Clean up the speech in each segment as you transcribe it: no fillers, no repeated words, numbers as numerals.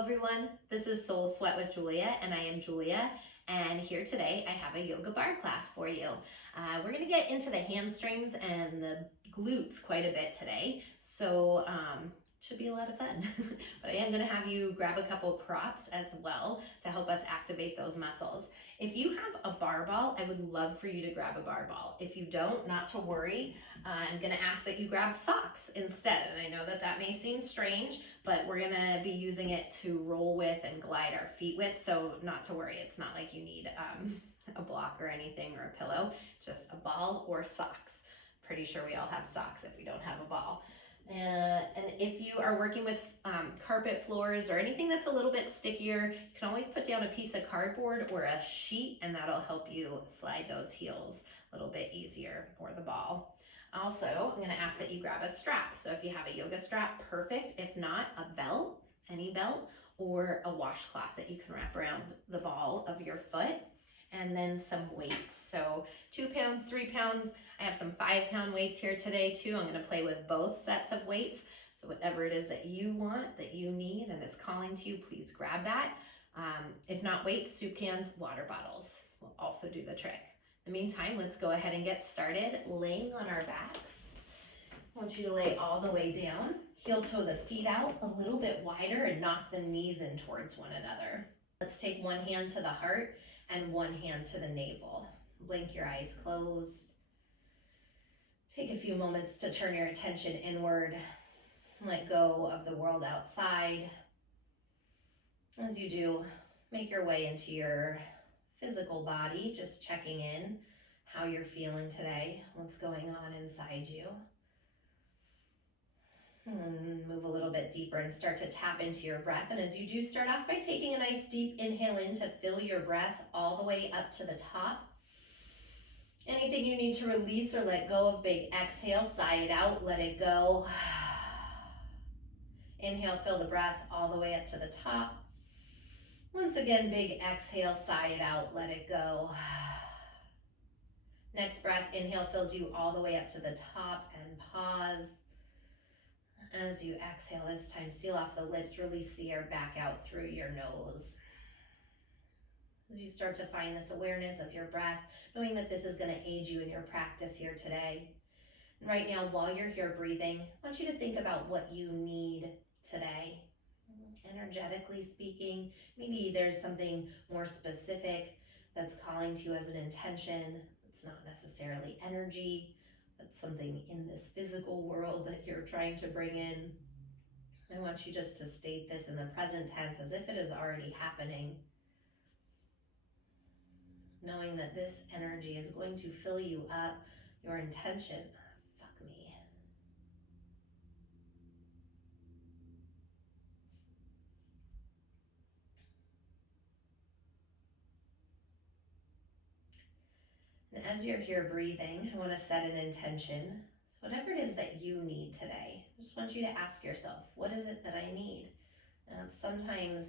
everyone, this is Soul Sweat with Julia, and I am Julia, and here today I have a yoga bar class for you. We're going to get into the hamstrings and the glutes quite a bit today, so should be a lot of fun. But I am going to have you grab a couple props as well to help us activate those muscles. If you have a bar ball, I would love for you to grab a bar ball. If you don't, not to worry. I'm going to ask that you grab socks instead, and I know that that may seem strange, but we're going to be using it to roll with and glide our feet with, so not to worry. It's not like you need a block or anything or a pillow, just a ball or socks. Pretty sure we all have socks if we don't have a ball. And if you are working with carpet floors or anything that's a little bit stickier, you can always put down a piece of cardboard or a sheet, and that'll help you slide those heels a little bit easier, or the ball. Also, I'm going to ask that you grab a strap. So if you have a yoga strap, perfect. If not, a belt, any belt, or a washcloth that you can wrap around the ball of your foot. And then some weights. So 2 pounds, 3 pounds. I have some 5-pound weights here today too. I'm going to play with both sets of weights. So whatever it is that you want, that you need, and is calling to you, please grab that. If not weights, soup cans, water bottles will also do the trick. In the meantime, let's go ahead and get started laying on our backs. I want you to lay all the way down. Heel toe the feet out a little bit wider and knock the knees in towards one another. Let's take one hand to the heart and one hand to the navel. Blink your eyes closed. Take a few moments to turn your attention inward and let go of the world outside. As you do, make your way into your physical body, just checking in how you're feeling today, what's going on inside you. And move a little bit deeper and start to tap into your breath. And as you do, start off by taking a nice deep inhale in to fill your breath all the way up to the top. Anything you need to release or let go of, big exhale, sigh it out, let it go. Inhale, fill the breath all the way up to the top. Once again, big exhale, sigh it out, let it go. Next breath, inhale fills you all the way up to the top, and pause. As you exhale this time, seal off the lips, release the air back out through your nose. As you start to find this awareness of your breath, knowing that this is going to aid you in your practice here today. And right now, while you're here breathing, I want you to think about what you need today. Energetically speaking, maybe there's something more specific that's calling to you as an intention. It's not necessarily energy, but something in this physical world that you're trying to bring in. I want you just to state this in the present tense as if it is already happening, knowing that this energy is going to fill you up. Your intention, fuck me. And as you're here breathing, I want to set an intention. So whatever it is that you need today, I just want you to ask yourself, what is it that I need? It's sometimes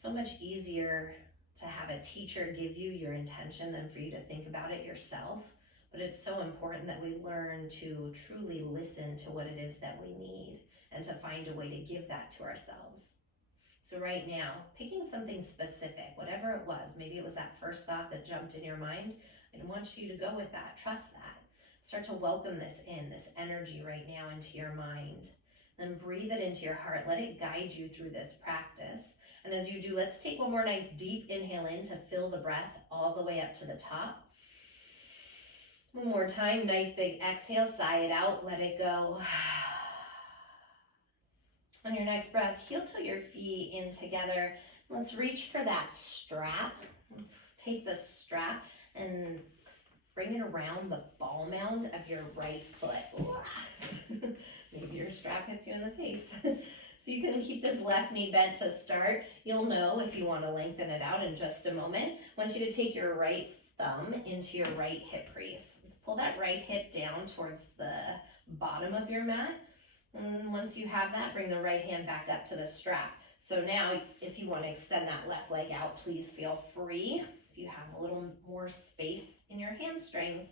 so much easier to have a teacher give you your intention than for you to think about it yourself. But it's so important that we learn to truly listen to what it is that we need and to find a way to give that to ourselves. So right now, picking something specific, whatever it was, maybe it was that first thought that jumped in your mind, I want you to go with that, trust that. Start to welcome this in, this energy right now into your mind. Then breathe it into your heart, let it guide you through this practice. And as you do, let's take one more nice deep inhale in to fill the breath all the way up to the top. One more time, nice big exhale, sigh it out, let it go. On your next breath, heel toe your feet in together. Let's reach for that strap. Let's take the strap and bring it around the ball mound of your right foot. Maybe your strap hits you in the face. So you can keep this left knee bent to start. You'll know if you want to lengthen it out in just a moment. I want you to take your right thumb into your right hip crease. Let's pull that right hip down towards the bottom of your mat. And once you have that, bring the right hand back up to the strap. So now, if you want to extend that left leg out, please feel free. If you have a little more space in your hamstrings,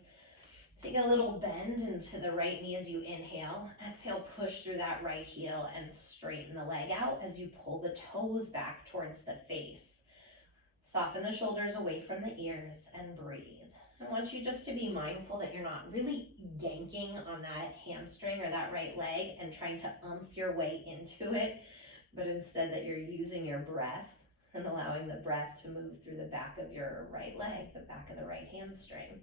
Take a little bend into the right knee as you inhale. Exhale, push through that right heel and straighten the leg out as you pull the toes back towards the face. Soften the shoulders away from the ears and breathe. I want you just to be mindful that you're not really yanking on that hamstring or that right leg and trying to your way into it, but instead that you're using your breath and allowing the breath to move through the back of your right leg, the back of the right hamstring.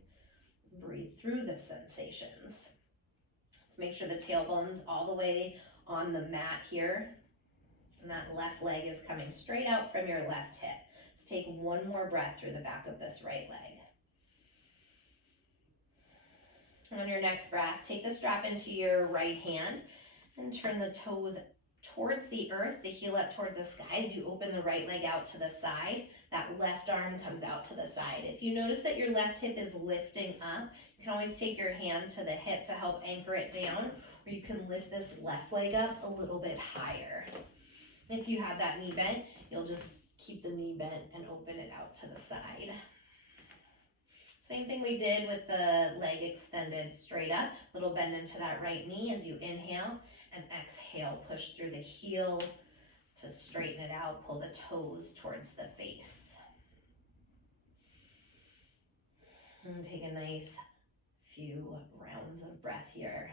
Breathe through the sensations. Let's make sure the tailbone's all the way on the mat here, and that left leg is coming straight out from your left hip. Let's take one more breath through the back of this right leg. On your next breath, take the strap into your right hand and turn the toes towards the earth, the heel up towards the sky as you open the right leg out to the side. That left arm comes out to the side. If you notice that your left hip is lifting up, you can always take your hand to the hip to help anchor it down, or you can lift this left leg up a little bit higher. If you have that knee bent, you'll just keep the knee bent and open it out to the side. Same thing we did with the leg extended straight up, little bend into that right knee as you inhale, and exhale, push through the heel to straighten it out, pull the toes towards the face. And take a nice few rounds of breath here.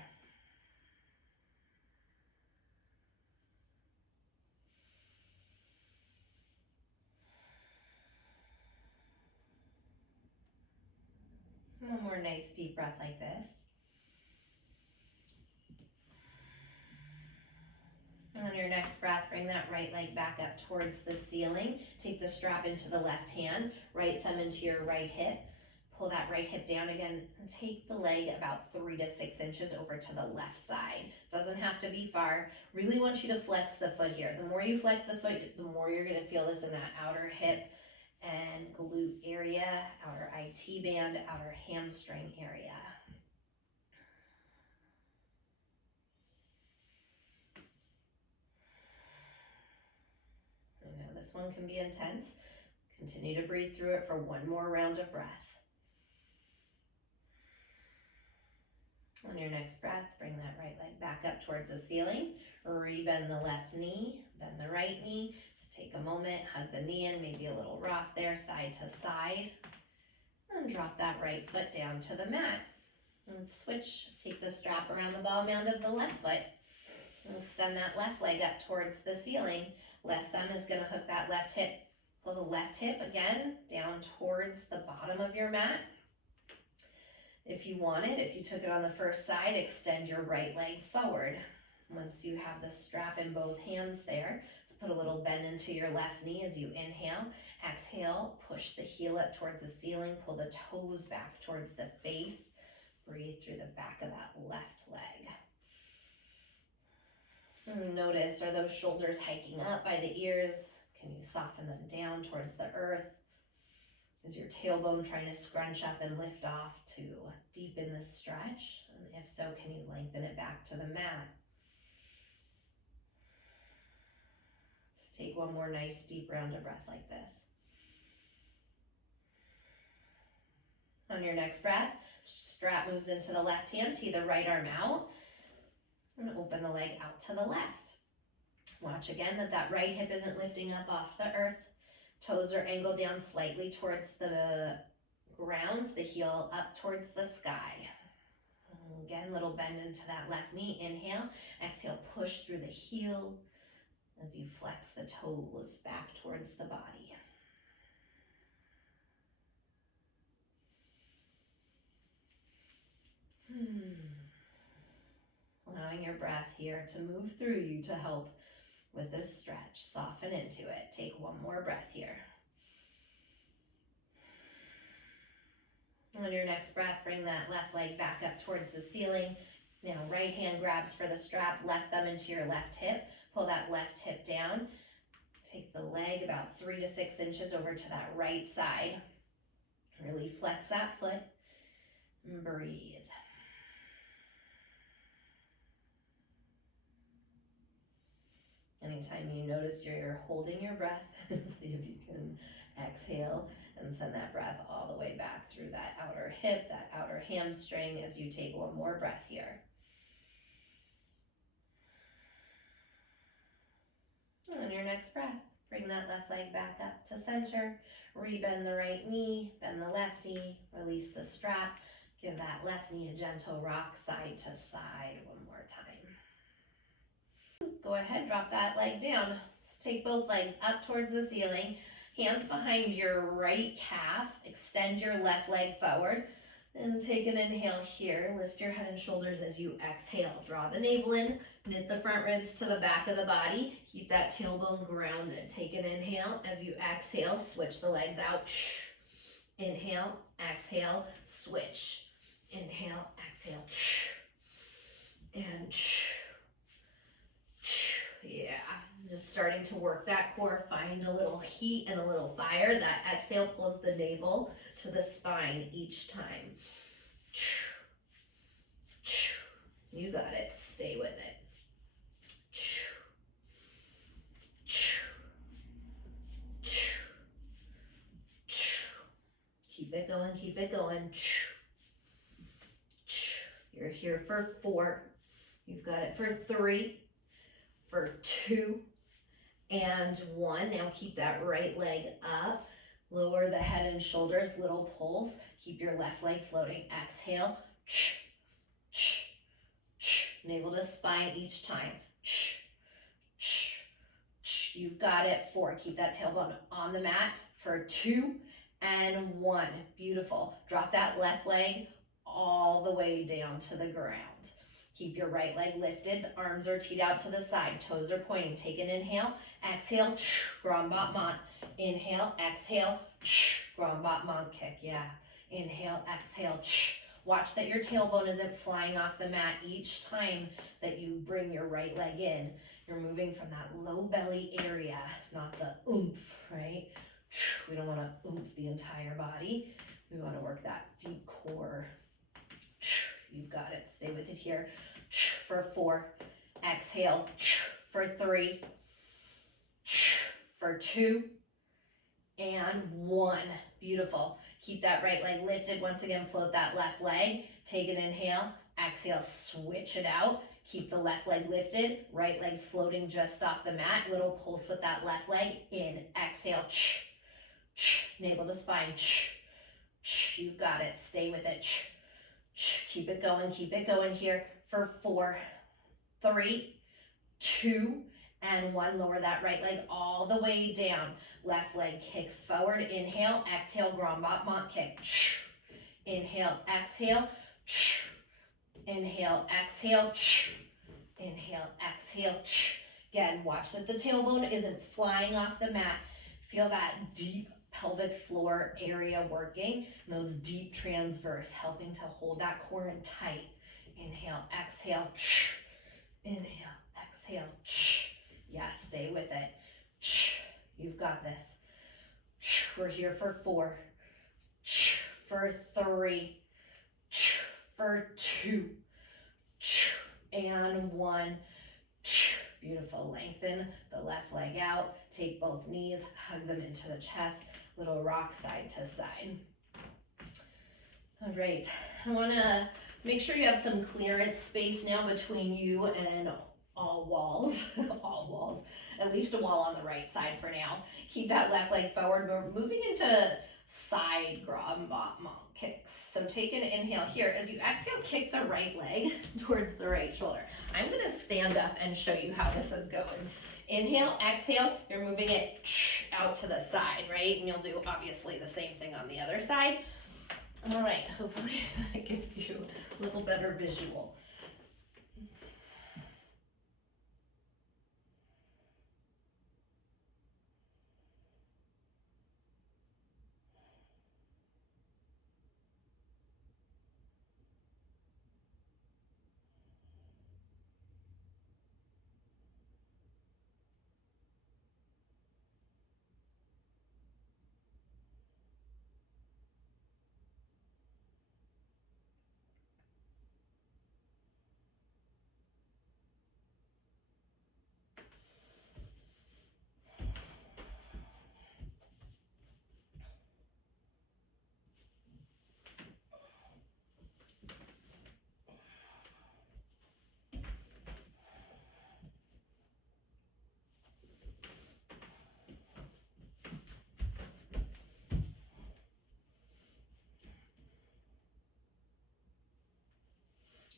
One more nice deep breath like this. On your next breath, bring that right leg back up towards the ceiling. Take the strap into the left hand, right thumb into your right hip. Pull that right hip down again and take the leg about 3 to 6 inches over to the left side. Doesn't have to be far. Really want you to flex the foot here. The more you flex the foot, the more you're going to feel this in that outer hip and glute area, outer IT band, outer hamstring area. I know this one can be intense. Continue to breathe through it for one more round of breath. On your next breath, bring that right leg back up towards the ceiling. Rebend the left knee, bend the right knee. Just take a moment, hug the knee in, maybe a little rock there, side to side. And drop that right foot down to the mat. And switch, take the strap around the ball mound of the left foot. And extend that left leg up towards the ceiling. Left thumb is gonna hook that left hip. Pull the left hip again down towards the bottom of your mat. If you wanted, if you took it on the first side, extend your right leg forward. Once you have the strap in both hands there, let's put a little bend into your left knee as you inhale. Exhale, push the heel up towards the ceiling, pull the toes back towards the face. Breathe through the back of that left leg. And notice, are those shoulders hiking up by the ears? Can you soften them down towards the earth? Is your tailbone trying to scrunch up and lift off to deepen the stretch? And if so, can you lengthen it back to the mat? Let's take one more nice deep round of breath like this. On your next breath, strap moves into the left hand, tee the right arm out, and open the leg out to the left. Watch again that right hip isn't lifting up off the earth. Toes are angled down slightly towards the ground, the heel up towards the sky. Again, little bend into that left knee. Inhale, exhale, push through the heel as you flex the toes back towards the body. Allowing your breath here to move through you to help with this stretch. Soften into it. Take one more breath here. On your next breath, bring that left leg back up towards the ceiling. Now right hand grabs for the strap, left thumb into your left hip. Pull that left hip down. Take the leg about 3 to 6 inches over to that right side. Really flex that foot and breathe. Anytime you notice you're holding your breath, see if you can exhale, and send that breath all the way back through that outer hip, that outer hamstring as you take one more breath here. On your next breath, bring that left leg back up to center, rebend the right knee, bend the left knee, release the strap, give that left knee a gentle rock side to side one more time. Go ahead, drop that leg down. Let's take both legs up towards the ceiling, hands behind your right calf, extend your left leg forward, and take an inhale here. Lift your head and shoulders as you exhale. Draw the navel in, knit the front ribs to the back of the body. Keep that tailbone grounded. Take an inhale. As you exhale, switch the legs out. Inhale, exhale, switch. Inhale, exhale, and yeah, just starting to work that core. Find a little heat and a little fire. That exhale pulls the navel to the spine each time. You got it. Stay with it. Keep it going, keep it going. You're here for 4. You've got it for 3, for 2, and 1. Now keep that right leg up. Lower the head and shoulders, little pulse. Keep your left leg floating. Exhale. Navel to spine each time. You've got it. 4. Keep that tailbone on the mat for 2 and 1. Beautiful. Drop that left leg all the way down to the ground. Keep your right leg lifted. The arms are teed out to the side. Toes are pointing. Take an inhale. Exhale. Grand Bat Mat. Inhale. Exhale. Grand Bat Mat kick. Yeah. Inhale. Exhale. Watch that your tailbone isn't flying off the mat each time that you bring your right leg in. You're moving from that low belly area, not the oomph, right? We don't want to oomph the entire body. We want to work that deep core. You've got it. Stay with it here. For 4. Exhale. For 3. For 2. And 1. Beautiful. Keep that right leg lifted. Once again, float that left leg. Take an inhale. Exhale. Switch it out. Keep the left leg lifted. Right leg's floating just off the mat. Little pulse with that left leg. In. Exhale. Navel to spine. You've got it. Stay with it. Keep it going here for 4, 3, 2, and 1. Lower that right leg all the way down. Left leg kicks forward. Inhale, exhale, Grand Bat Mat kick. Inhale, exhale. Inhale, exhale. Inhale, exhale. Again, watch that the tailbone isn't flying off the mat. Feel that deep pelvic floor area working, and those deep transverse helping to hold that core in tight. Inhale, exhale. Inhale, exhale. Yes, stay with it. You've got this. We're here for 4, for 3, for 2, and 1. Beautiful. Lengthen the left leg out. Take both knees, hug them into the chest. Little rock side to side. All right. I want to make sure you have some clearance space now between you and all walls. All walls. At least a wall on the right side for now. Keep that left leg forward. We're moving into side Grand Bat Mat kicks. So take an inhale here. As you exhale, kick the right leg towards the right shoulder. I'm going to stand up and show you how this is going. Inhale, exhale, you're moving it out to the side, right? And you'll do obviously the same thing on the other side. All right, hopefully that gives you a little better visual.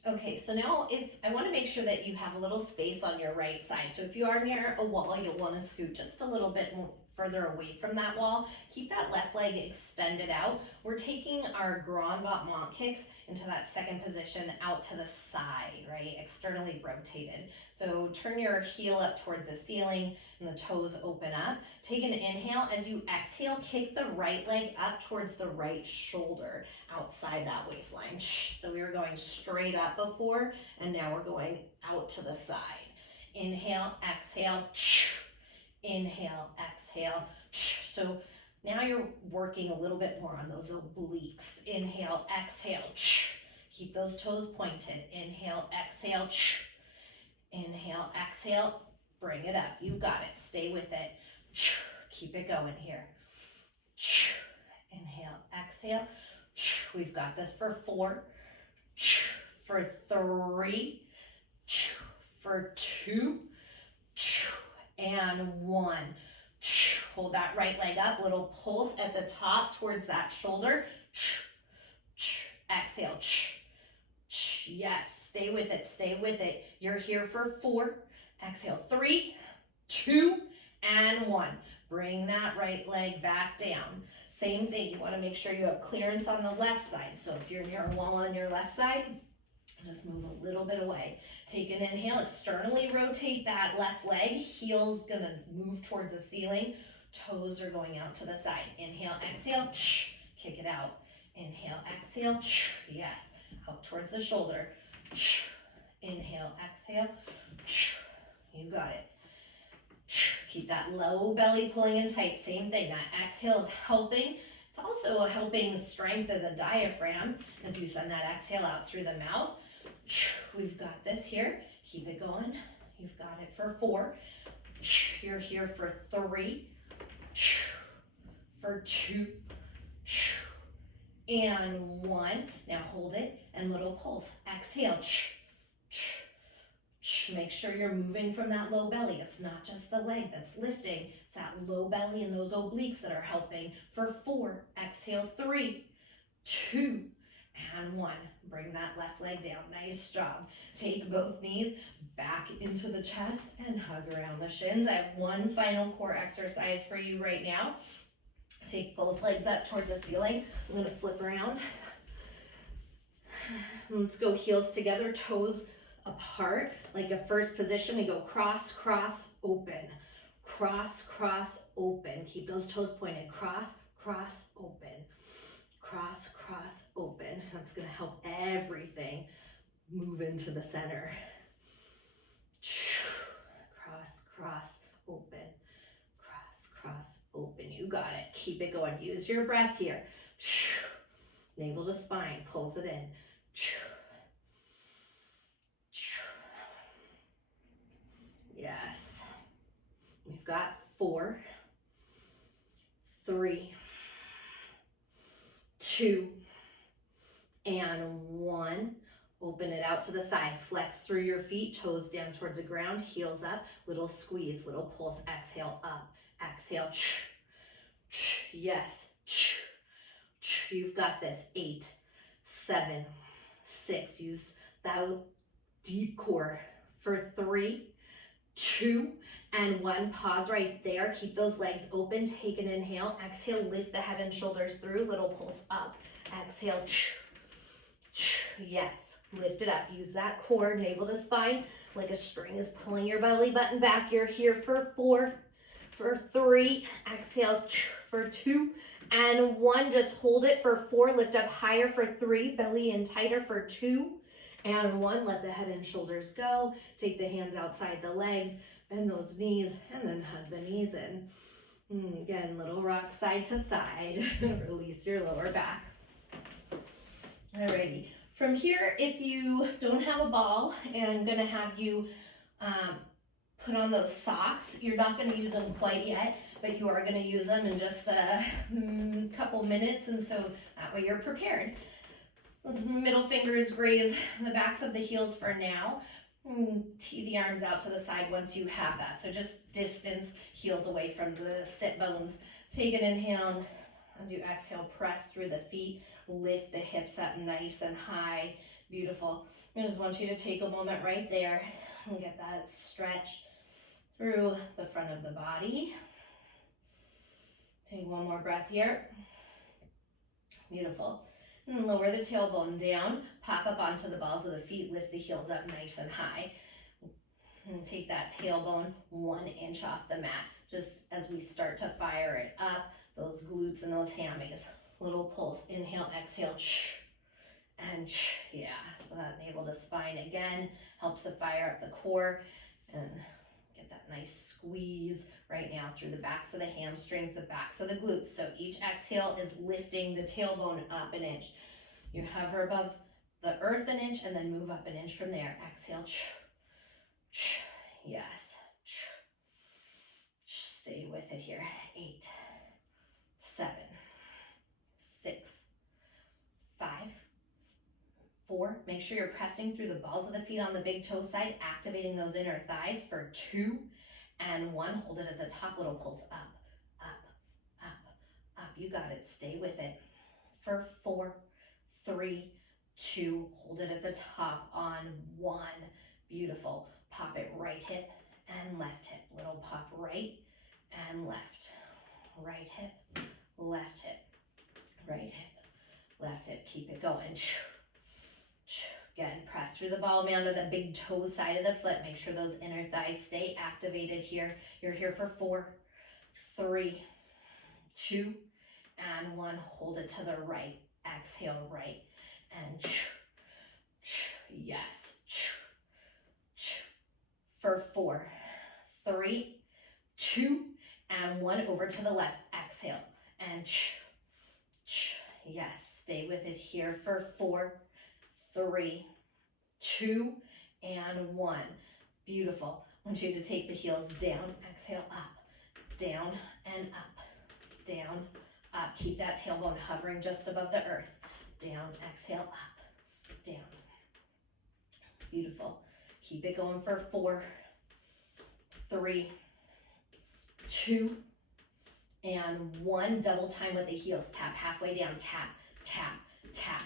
Okay, so now if I want to make sure that you have a little space on your right side. So if you are near a wall, you'll want to scoot just a little bit more further away from that wall. Keep that left leg extended out. We're taking our grand battement kicks into that second position out to the side, right? Externally rotated. So turn your heel up towards the ceiling and the toes open up. Take an inhale. As you exhale, kick the right leg up towards the right shoulder outside that waistline. So we were going straight up before, and now we're going out to the side. Inhale, exhale, inhale, exhale. So now you're working a little bit more on those obliques. Inhale, exhale. Keep those toes pointed. Inhale, exhale. Inhale, exhale. Bring it up. You've got it. Stay with it. Keep it going here. Inhale, exhale. We've got this for 4, for 3, for 2, and 1. Hold that right leg up, little pulse at the top towards that shoulder. Exhale. Yes, stay with it, stay with it. You're here for 4. Exhale, 3, 2, and 1. Bring that right leg back down. Same thing, you want to make sure you have clearance on the left side. So if you're near a wall on your left side, just move a little bit away. Take an inhale, externally rotate that left leg. Heel's gonna move towards the ceiling. Toes are going out to the side. Inhale, exhale, kick it out. Inhale, exhale, yes, out towards the shoulder. Inhale, exhale, you got it. Keep that low belly pulling in tight. Same thing, that exhale is helping. It's also helping strengthen the diaphragm as you send that exhale out through the mouth. We've got this here. Keep it going. You've got it for 4. You're here for 3, for 2, and 1. Now hold it and little pulse. Exhale. Make sure you're moving from that low belly. It's not just the leg that's lifting. It's that low belly and those obliques that are helping. For 4, exhale, 3, 2, and 1. Bring that left leg down. Nice job. Take both knees back into the chest and hug around the shins. I have one final core exercise for you right now. Take both legs up towards the ceiling. I'm going to flip around. Let's go heels together, toes apart. Like a first position, we go cross, cross, open. Cross, cross, open. Keep those toes pointed. Cross, cross, open. Cross, cross, open. That's going to help everything move into the center. Cross, cross, open. Cross, cross, open. You got it. Keep it going. Use your breath here. Navel to spine. Pulls it in. Yes. We've got 4, 3, 2, and 1. Open it out to the side. Flex through your feet, toes down towards the ground, heels up, little squeeze, little pulse. Exhale, up. Exhale. Yes. You've got this. 8, 7, 6. Use that deep core. For 3, 2, and 1. Pause right there. Keep those legs open. Take an inhale. Exhale. Lift the head and shoulders through. Little pulse up. Exhale. Yes. Lift it up. Use that core, navel to spine, like a string is pulling your belly button back. You're here for 4, for 3. Exhale. For 2 and 1. Just hold it for 4. Lift up higher for 3. Belly in tighter for 2 and 1. Let the head and shoulders go. Take the hands outside the legs. Bend those knees and then hug the knees in. Again, little rock side to side. Release your lower back. Alrighty. From here, if you don't have a ball, and I'm going to have you put on those socks. You're not going to use them quite yet, but you are going to use them in just a couple minutes, and so that way you're prepared. Those middle fingers graze the backs of the heels for now. Tee the arms out to the side once you have that. So just distance heels away from the sit bones. Take an inhale. As you exhale, press through the feet. Lift the hips up nice and high. Beautiful. I just want you to take a moment right there and get that stretch through the front of the body. Take one more breath here. Beautiful. And then lower the tailbone down, pop up onto the balls of the feet, lift the heels up nice and high. And take that tailbone 1 inch off the mat, just as we start to fire it up, those glutes and those hammies. Little pulse, inhale, exhale, and yeah, so that navel to spine again, helps to fire up the core and get that nice squeeze right now through the backs of the hamstrings, the backs of the glutes. So each exhale is lifting the tailbone up an inch. You hover above the earth an inch and then move up an inch from there. Exhale, yes, stay with it here. 8, 7, 6, 5, 4, make sure you're pressing through the balls of the feet on the big toe side, activating those inner thighs for 2 and 1. Hold it at the top, little pulse up, up, up, up. You got it, stay with it for 4, 3, 2, hold it at the top on 1. Beautiful. Pop it right hip and left hip. Little pop right and left. Right hip, left hip, right hip, left hip. Keep it going. Again, press through the ball mound of the big toe side of the foot. Make sure those inner thighs stay activated here. You're here for 4, 3, 2, and 1. Hold it to the right. Exhale, right. And yes. For 4, 3, 2, and 1. Over to the left. Exhale. And yes. Stay with it here for 4, 3, 2, and 1. Beautiful. I want you to take the heels down. Exhale, up, down, and up, down, up. Keep that tailbone hovering just above the earth. Down, exhale, up, down. Beautiful. Keep it going for 4, 3, 2, and 1. Double time with the heels. Tap halfway down. Tap, tap, tap.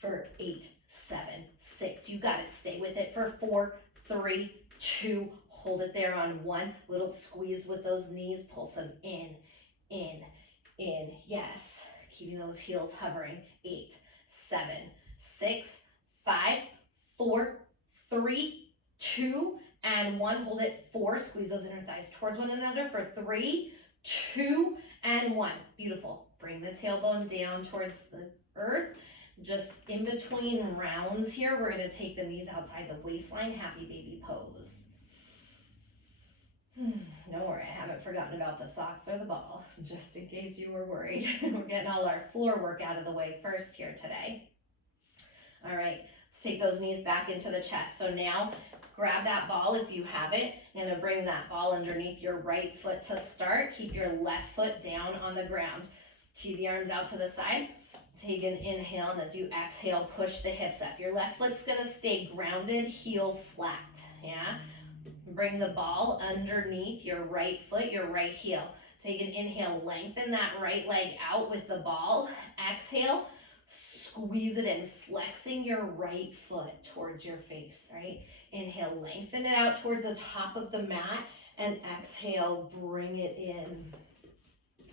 For 8, 7, 6. You got it. Stay with it for 4, 3, 2. Hold it there on 1. Little squeeze with those knees. Pulse them in, in, in. Yes. Keeping those heels hovering. 8, 7, 6, 5, 4, 3, 2, and 1. Hold it. 4. Squeeze those inner thighs towards one another for 3, 2, and 1. Beautiful. Bring the tailbone down towards the earth. Just in between rounds here, we're going to take the knees outside the waistline. Happy baby pose. Don't worry, I haven't forgotten about the socks or the ball, just in case you were worried. We're getting all our floor work out of the way first here today. All right, let's take those knees back into the chest. So now grab that ball if you have it. I'm going to bring that ball underneath your right foot to start. Keep your left foot down on the ground. Tee the arms out to the side. Take an inhale, and as you exhale, push the hips up. Your left foot's gonna stay grounded, heel flat, yeah? Bring the ball underneath your right foot, your right heel. Take an inhale, lengthen that right leg out with the ball. Exhale, squeeze it in, flexing your right foot towards your face, right? Inhale, lengthen it out towards the top of the mat, and exhale, bring it in,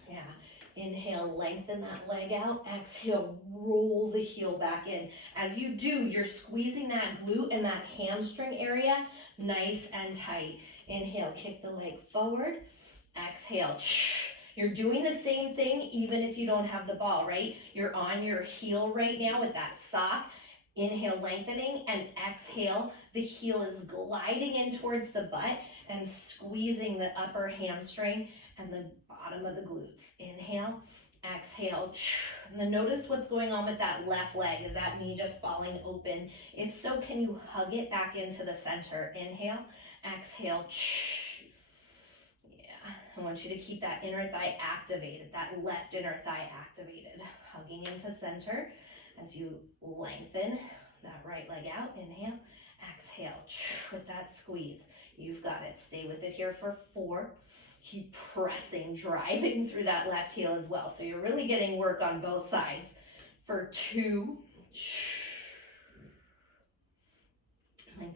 yeah. Inhale, lengthen that leg out. Exhale, roll the heel back in. As you do, you're squeezing that glute and that hamstring area nice and tight. Inhale, kick the leg forward. Exhale, you're doing the same thing even if you don't have the ball, right? You're on your heel right now with that sock. Inhale, lengthening, and exhale, the heel is gliding in towards the butt and squeezing the upper hamstring and the bottom of the glutes. Inhale, exhale, and then notice what's going on with that left leg. Is that knee just falling open? If so, can you hug it back into the center? Inhale, exhale, yeah. I want you to keep that inner thigh activated, that left inner thigh activated. Hugging into center as you lengthen that right leg out. Inhale, exhale, with that squeeze. You've got it. Stay with it here for 4. Keep pressing, driving through that left heel as well. So you're really getting work on both sides. For 2,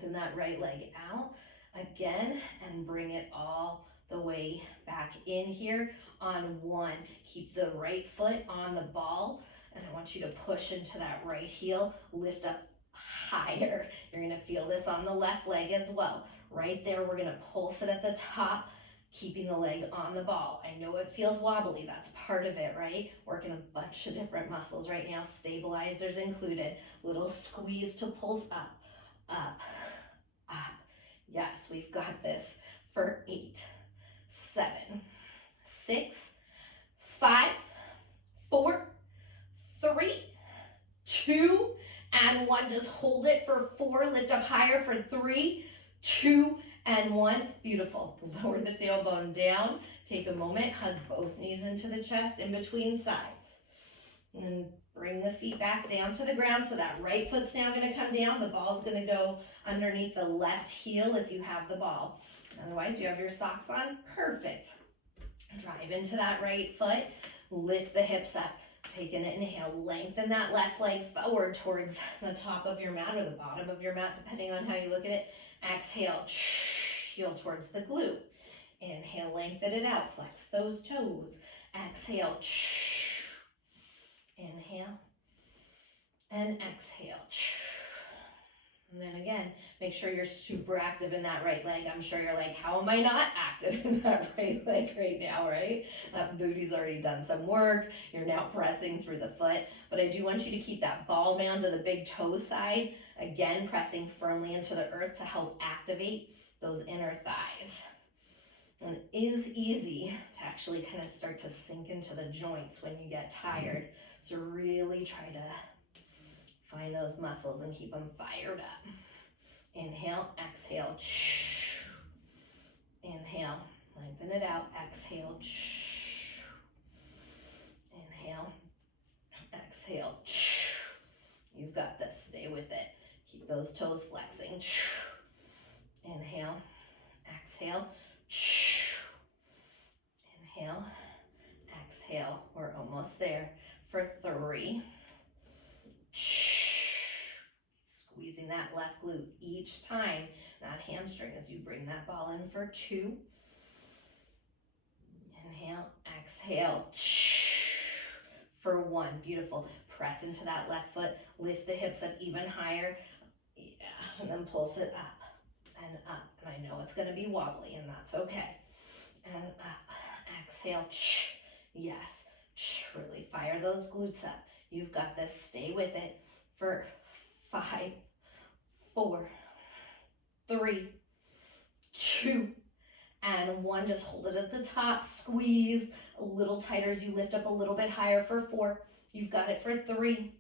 lengthen that right leg out again and bring it all the way back in here on one. Keep the right foot on the ball, and I want you to push into that right heel, lift up higher. You're gonna feel this on the left leg as well. Right there, we're gonna pulse it at the top, keeping the leg on the ball. I know it feels wobbly, that's part of it, right? Working a bunch of different muscles right now, stabilizers included. Little squeeze to pulse up, up, up. Yes, we've got this for 8, 7, 6, 5, 4, 3, 2, and 1. Just hold it for 4. Lift up higher for 3, 2, and 1. Beautiful. Lower the tailbone down. Take a moment. Hug both knees into the chest in between sides. And then bring the feet back down to the ground. So that right foot's now going to come down. The ball's going to go underneath the left heel if you have the ball. Otherwise, you have your socks on. Perfect. Drive into that right foot. Lift the hips up. Take an inhale, lengthen that left leg forward towards the top of your mat or the bottom of your mat, depending on how you look at it. Exhale, heel towards the glute. Inhale, lengthen it out, flex those toes. Exhale, inhale, and exhale. And then again, make sure you're super active in that right leg. I'm sure you're like, how am I not active in that right leg right now, right? That booty's already done some work. You're now pressing through the foot. But I do want you to keep that ball down to the big toe side. Again, pressing firmly into the earth to help activate those inner thighs. And it is easy to actually kind of start to sink into the joints when you get tired. So really try to find those muscles and keep them fired up. Inhale, exhale. Inhale, lengthen it out. Exhale. Inhale, exhale. You've got this. Stay with it. Keep those toes flexing. Inhale, exhale. Inhale, exhale. We're almost there for 3. Squeezing that left glute each time, that hamstring as you bring that ball in for 2. Inhale, exhale, for 1. Beautiful. Press into that left foot, lift the hips up even higher, yeah, and then pulse it up and up. And I know it's gonna be wobbly, and that's okay. And up, exhale, yes, really fire those glutes up. You've got this, stay with it for 5, 4, 3, 2, and 1. Just hold it at the top, squeeze a little tighter as you lift up a little bit higher for 4. You've got it for 3,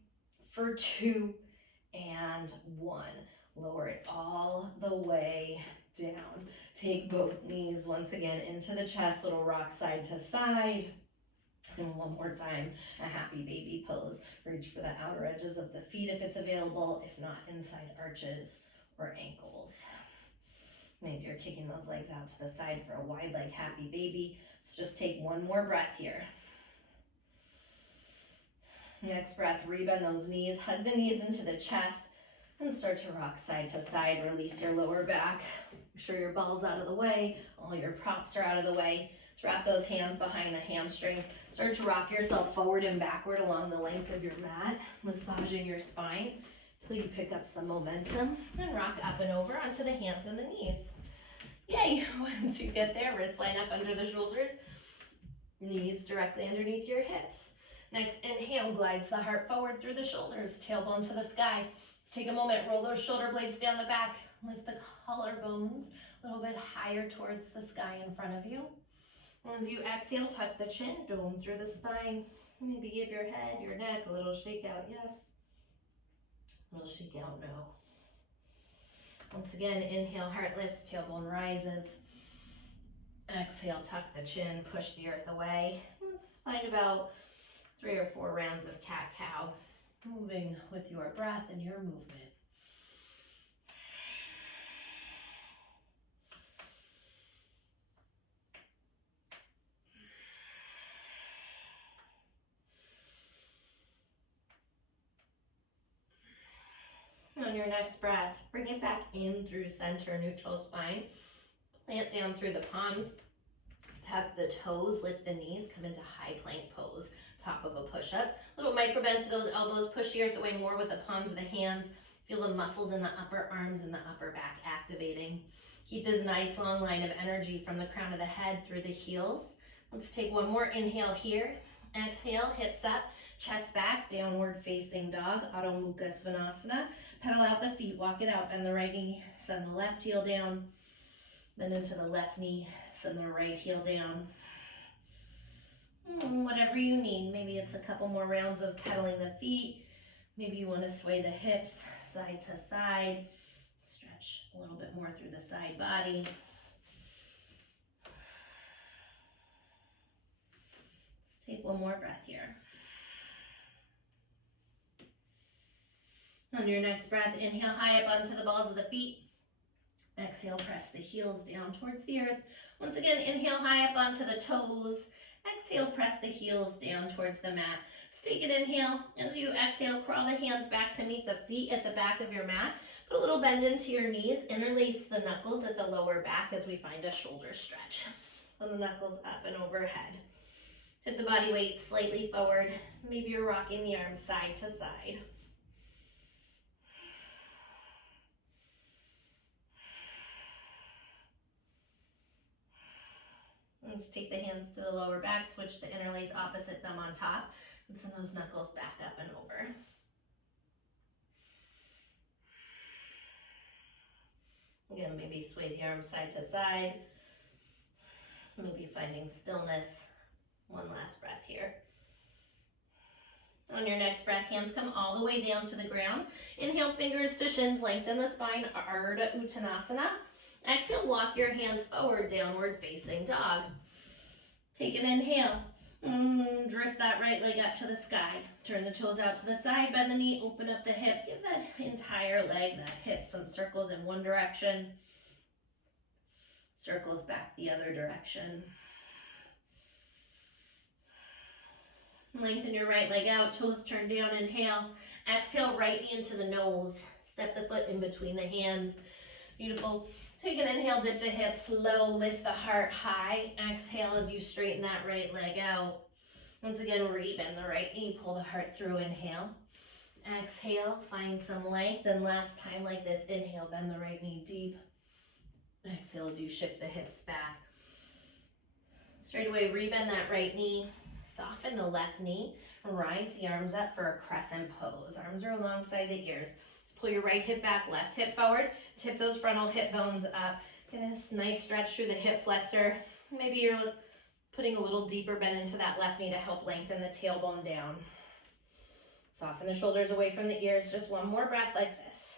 for 2, and 1. Lower it all the way down. Take both knees once again into the chest, little rock side to side. And one more time, a happy baby pose. Reach for the outer edges of the feet if it's available, if not inside arches or ankles. Maybe you're kicking those legs out to the side for a wide leg happy baby. Let's just take one more breath here. Next breath, rebend those knees, hug the knees into the chest, and start to rock side to side. Release your lower back. Make sure your ball's out of the way, all your props are out of the way. Let's wrap those hands behind the hamstrings. Start to rock yourself forward and backward along the length of your mat, massaging your spine till you pick up some momentum, and rock up and over onto the hands and the knees. Yay! Once you get there, wrists line up under the shoulders, knees directly underneath your hips. Next inhale, glides the heart forward through the shoulders, tailbone to the sky. Let's take a moment, roll those shoulder blades down the back, lift the collarbones a little bit higher towards the sky in front of you. As you exhale, tuck the chin, dome through the spine. Maybe give your head, your neck a little shake out, yes. A little shake out, no. Once again, inhale, heart lifts, tailbone rises. Exhale, tuck the chin, push the earth away. Let's find about 3 or 4 rounds of cat-cow, moving with your breath and your movement. On your next breath, bring it back in through center, neutral spine. Plant down through the palms. Tuck the toes, lift the knees, come into high plank pose, top of a push-up. Little micro bend to those elbows, push the earth away more with the palms of the hands. Feel the muscles in the upper arms and the upper back activating. Keep this nice long line of energy from the crown of the head through the heels. Let's take one more inhale here. Exhale, hips up, chest back, downward facing dog, Adho Mukha Svanasana. Pedal out the feet, walk it out, bend the right knee, send the left heel down, bend into the left knee, send the right heel down. Whatever you need, maybe it's a couple more rounds of pedaling the feet, maybe you want to sway the hips side to side, stretch a little bit more through the side body. Let's take one more breath here. On your next breath, inhale high up onto the balls of the feet. Exhale, press the heels down towards the earth. Once again, inhale high up onto the toes. Exhale, press the heels down towards the mat. Let's take an inhale. As you exhale, crawl the hands back to meet the feet at the back of your mat. Put a little bend into your knees. Interlace the knuckles at the lower back as we find a shoulder stretch. Send the knuckles up and overhead. Tip the body weight slightly forward. Maybe you're rocking the arms side to side. Let's take the hands to the lower back, switch the interlace opposite thumb on top, and send those knuckles back up and over. Again, maybe sway the arms side to side. Maybe finding stillness. One last breath here. On your next breath, hands come all the way down to the ground. Inhale, fingers to shins, lengthen the spine, Ardha Uttanasana. Exhale, walk your hands forward, downward facing dog. Take an inhale. Drift that right leg up to the sky. Turn the toes out to the side, bend the knee, open up the hip. Give that entire leg, that hip, some circles in one direction. Circles back the other direction. Lengthen your right leg out, toes turn down, inhale. Exhale, right knee into the nose. Step the foot in between the hands. Beautiful. Take an inhale, dip the hips low, lift the heart high. Exhale as you straighten that right leg out. Once again, rebend the right knee, pull the heart through, inhale. Exhale, find some length, and last time like this, inhale, bend the right knee deep. Exhale as you shift the hips back. Straight away, rebend that right knee, soften the left knee, rise the arms up for a crescent pose. Arms are alongside the ears. Pull your right hip back, left hip forward. Tip those frontal hip bones up. Get a nice stretch through the hip flexor. Maybe you're putting a little deeper bend into that left knee to help lengthen the tailbone down. Soften the shoulders away from the ears. Just one more breath like this.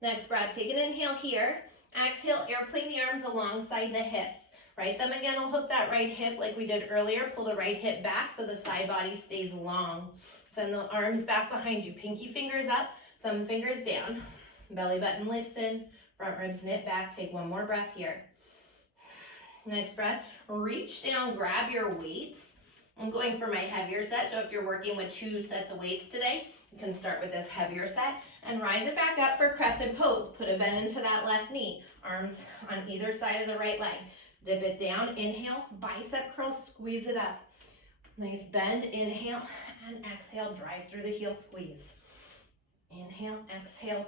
Next breath, take an inhale here. Exhale, airplane the arms alongside the hips. Right thumb again will hook that right hip like we did earlier. Pull the right hip back so the side body stays long. Send the arms back behind you. Pinky fingers up. Thumb fingers down, belly button lifts in, front ribs knit back. Take one more breath here. Next breath, reach down, grab your weights. I'm going for my heavier set, so if you're working with 2 sets of weights today, you can start with this heavier set and rise it back up for crescent pose. Put a bend into that left knee, arms on either side of the right leg. Dip it down, inhale, bicep curl, squeeze it up. Nice bend, inhale, and exhale, drive through the heel squeeze. Inhale, exhale,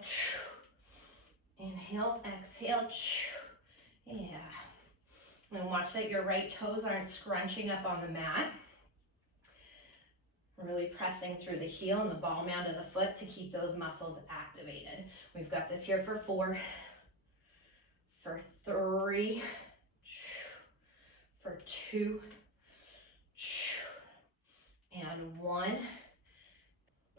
inhale, exhale, yeah. And watch that your right toes aren't scrunching up on the mat. Really pressing through the heel and the ball mound of the foot to keep those muscles activated. We've got this here for 4, for 3, for 2, and 1.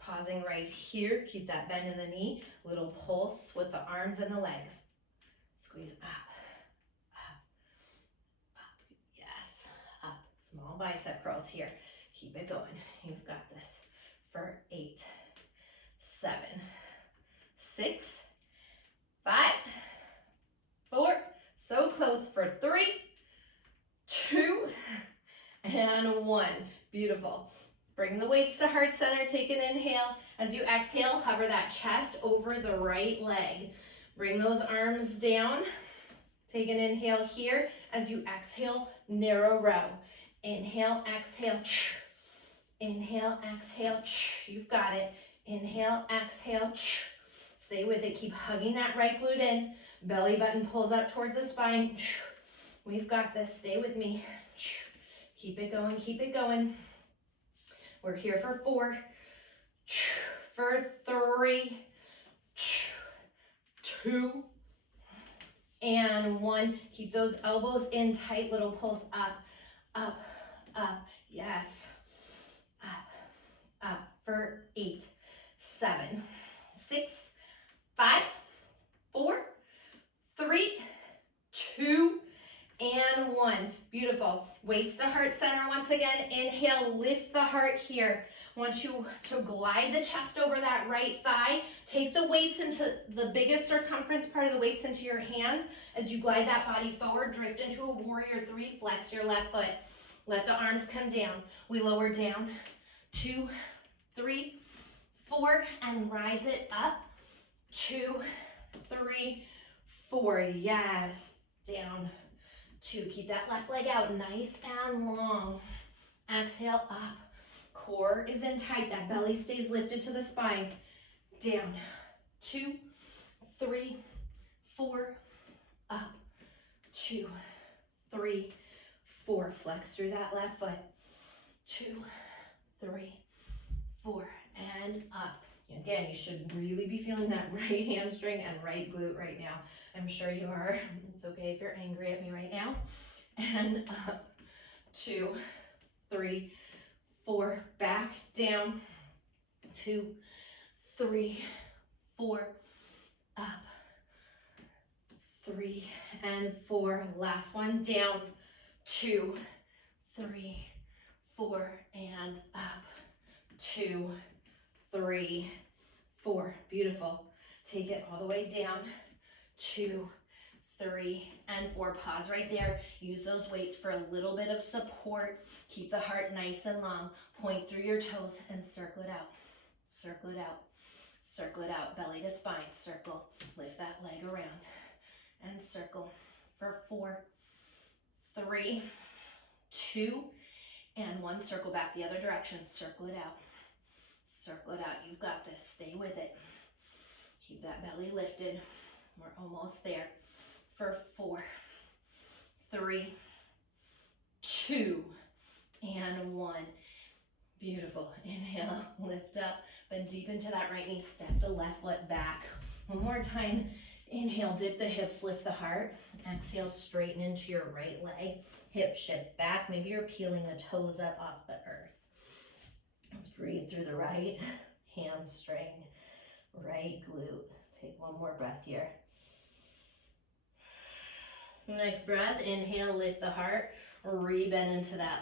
Pausing right here, keep that bend in the knee, little pulse with the arms and the legs. Squeeze up, up, up, yes, up. Small bicep curls here. Keep it going. You've got this for 8, 7, 6, 5, 4, so close for 3, 2, and 1. Beautiful. Bring the weights to heart center, take an inhale. As you exhale, hover that chest over the right leg. Bring those arms down. Take an inhale here. As you exhale, narrow row. Inhale, exhale. Inhale, exhale. You've got it. Inhale, exhale. Stay with it. Keep hugging that right glute in. Belly button pulls up towards the spine. We've got this. Stay with me. Keep it going. Keep it going. We're here for 4, for 3, 2, and 1. Keep those elbows in tight, little pulse up, up, up. Yes. Up, up for 8, 7, 6, 5, 4, 3, 2, and 1. Beautiful. Weights to heart center once again. Inhale, lift the heart here. I want you to glide the chest over that right thigh. Take the weights into the biggest circumference part of the weights into your hands. As you glide that body forward, drift into a warrior 3. Flex your left foot. Let the arms come down. We lower down. 2, 3, 4, and rise it up. 2, 3, 4. Yes. Down. 2. Keep that left leg out nice and long. Exhale up. Core is in tight. That belly stays lifted to the spine. Down. 2, 3, 4. Up. 2, 3, 4. Flex through that left foot. 2, 3, 4. And up. Again, you should really be feeling that right hamstring and right glute right now. I'm sure you are. It's okay if you're angry at me right now. And up. 2, 3, 4. Back down. 2, 3, 4. Up. 3 and 4. Last one. Down. 2, 3, 4. And up. 2, 3, 4. Beautiful. Take it all the way down. 2, 3, and 4. Pause right there. Use those weights for a little bit of support. Keep the heart nice and long. Point through your toes and circle it out. Circle it out. Circle it out. Belly to spine. Circle. Lift that leg around. And circle for 4, 3, 2, and 1. Circle back the other direction. Circle it out. Circle it out. You've got this. Stay with it. Keep that belly lifted. We're almost there. For 4, 3, 2, and 1. Beautiful. Inhale, lift up, bend deep into that right knee. Step the left foot back. One more time. Inhale, dip the hips, lift the heart. Exhale, straighten into your right leg. Hip shift back. Maybe you're peeling the toes up off the earth. Let's breathe through the right hamstring, right glute. Take one more breath here. Next breath, inhale, lift the heart, rebend into that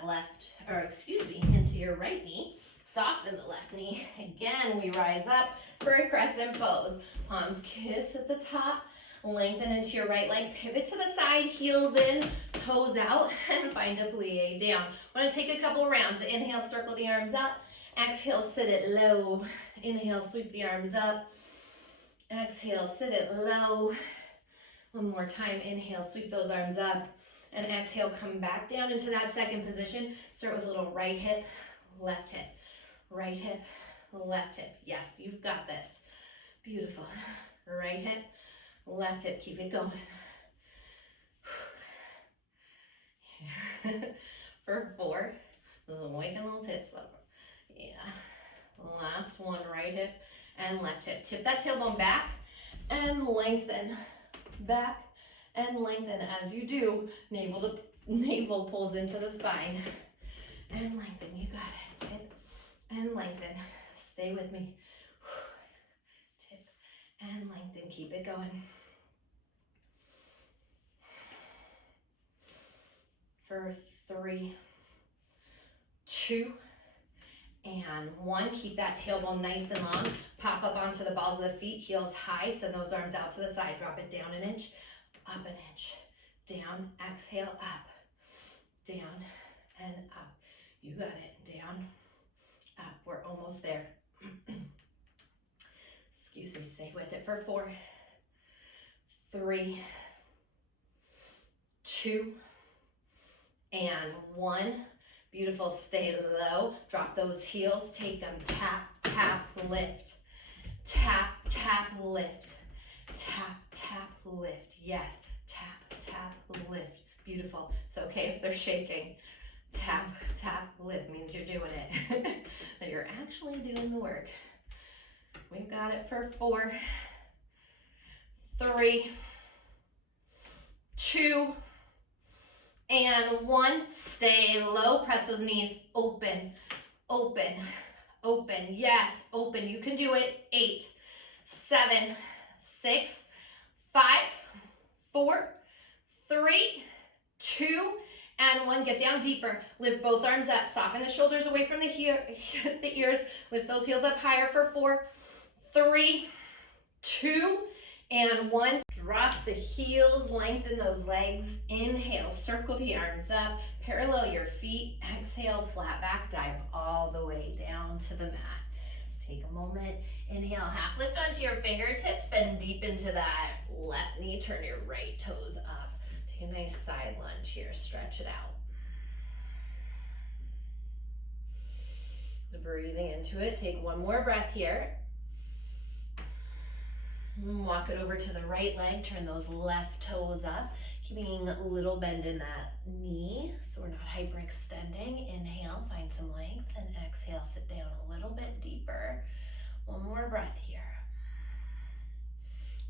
into your right knee. Soften the left knee. Again, we rise up for a crescent pose. Palms kiss at the top. Lengthen into your right leg. Pivot to the side, heels in, toes out, and find a plie down. Want to take a couple rounds. Inhale, circle the arms up. Exhale, sit it low. Inhale, sweep the arms up. Exhale, sit it low. One more time. Inhale, sweep those arms up. And exhale, come back down into that second position. Start with a little right hip, left hip. Right hip, left hip. Yes, you've got this. Beautiful. Right hip, left hip. Keep it going. For 4. Just waking those hips up. Yeah. Last one, right hip and left hip. Tip that tailbone back and lengthen. Back and lengthen. As you do, navel pulls into the spine. And lengthen. You got it. Tip and lengthen. Stay with me. Tip and lengthen. Keep it going. For 3, 2, and 1. Keep that tailbone nice and long. Pop up onto the balls of the feet, heels high. Send those arms out to the side. Drop it down an inch, up an inch. Down, exhale, up. Down and up. You got it. Down, up. We're almost there. Excuse me, stay with it for 4, 3, 2, and 1. Beautiful, stay low. Drop those heels, take them, tap, tap, lift. Tap, tap, lift. Tap, tap, lift. Yes, tap, tap, lift. Beautiful. It's okay if they're shaking. Tap, tap, lift means you're doing it. That you're actually doing the work. We've got it for 4, 3, 2, and 1. Stay low. Press those knees. Open, open, open. Yes, open. You can do it. 8, 7, 6, 5, 4, 3, 2, and 1. Get down deeper. Lift both arms up. Soften the shoulders away from the ears. Lift those heels up higher for 4, 3, 2, and 1. Drop the heels, lengthen those legs. Inhale, circle the arms up, parallel your feet. Exhale, flat back, dive all the way down to the mat. Let's take a moment. Inhale, half lift onto your fingertips, bend deep into that left knee, turn your right toes up. Take a nice side lunge here, stretch it out. So breathing into it, take one more breath here. Walk it over to the right leg, turn those left toes up, keeping a little bend in that knee so we're not hyperextending. Inhale, find some length, and exhale, sit down a little bit deeper. One more breath here.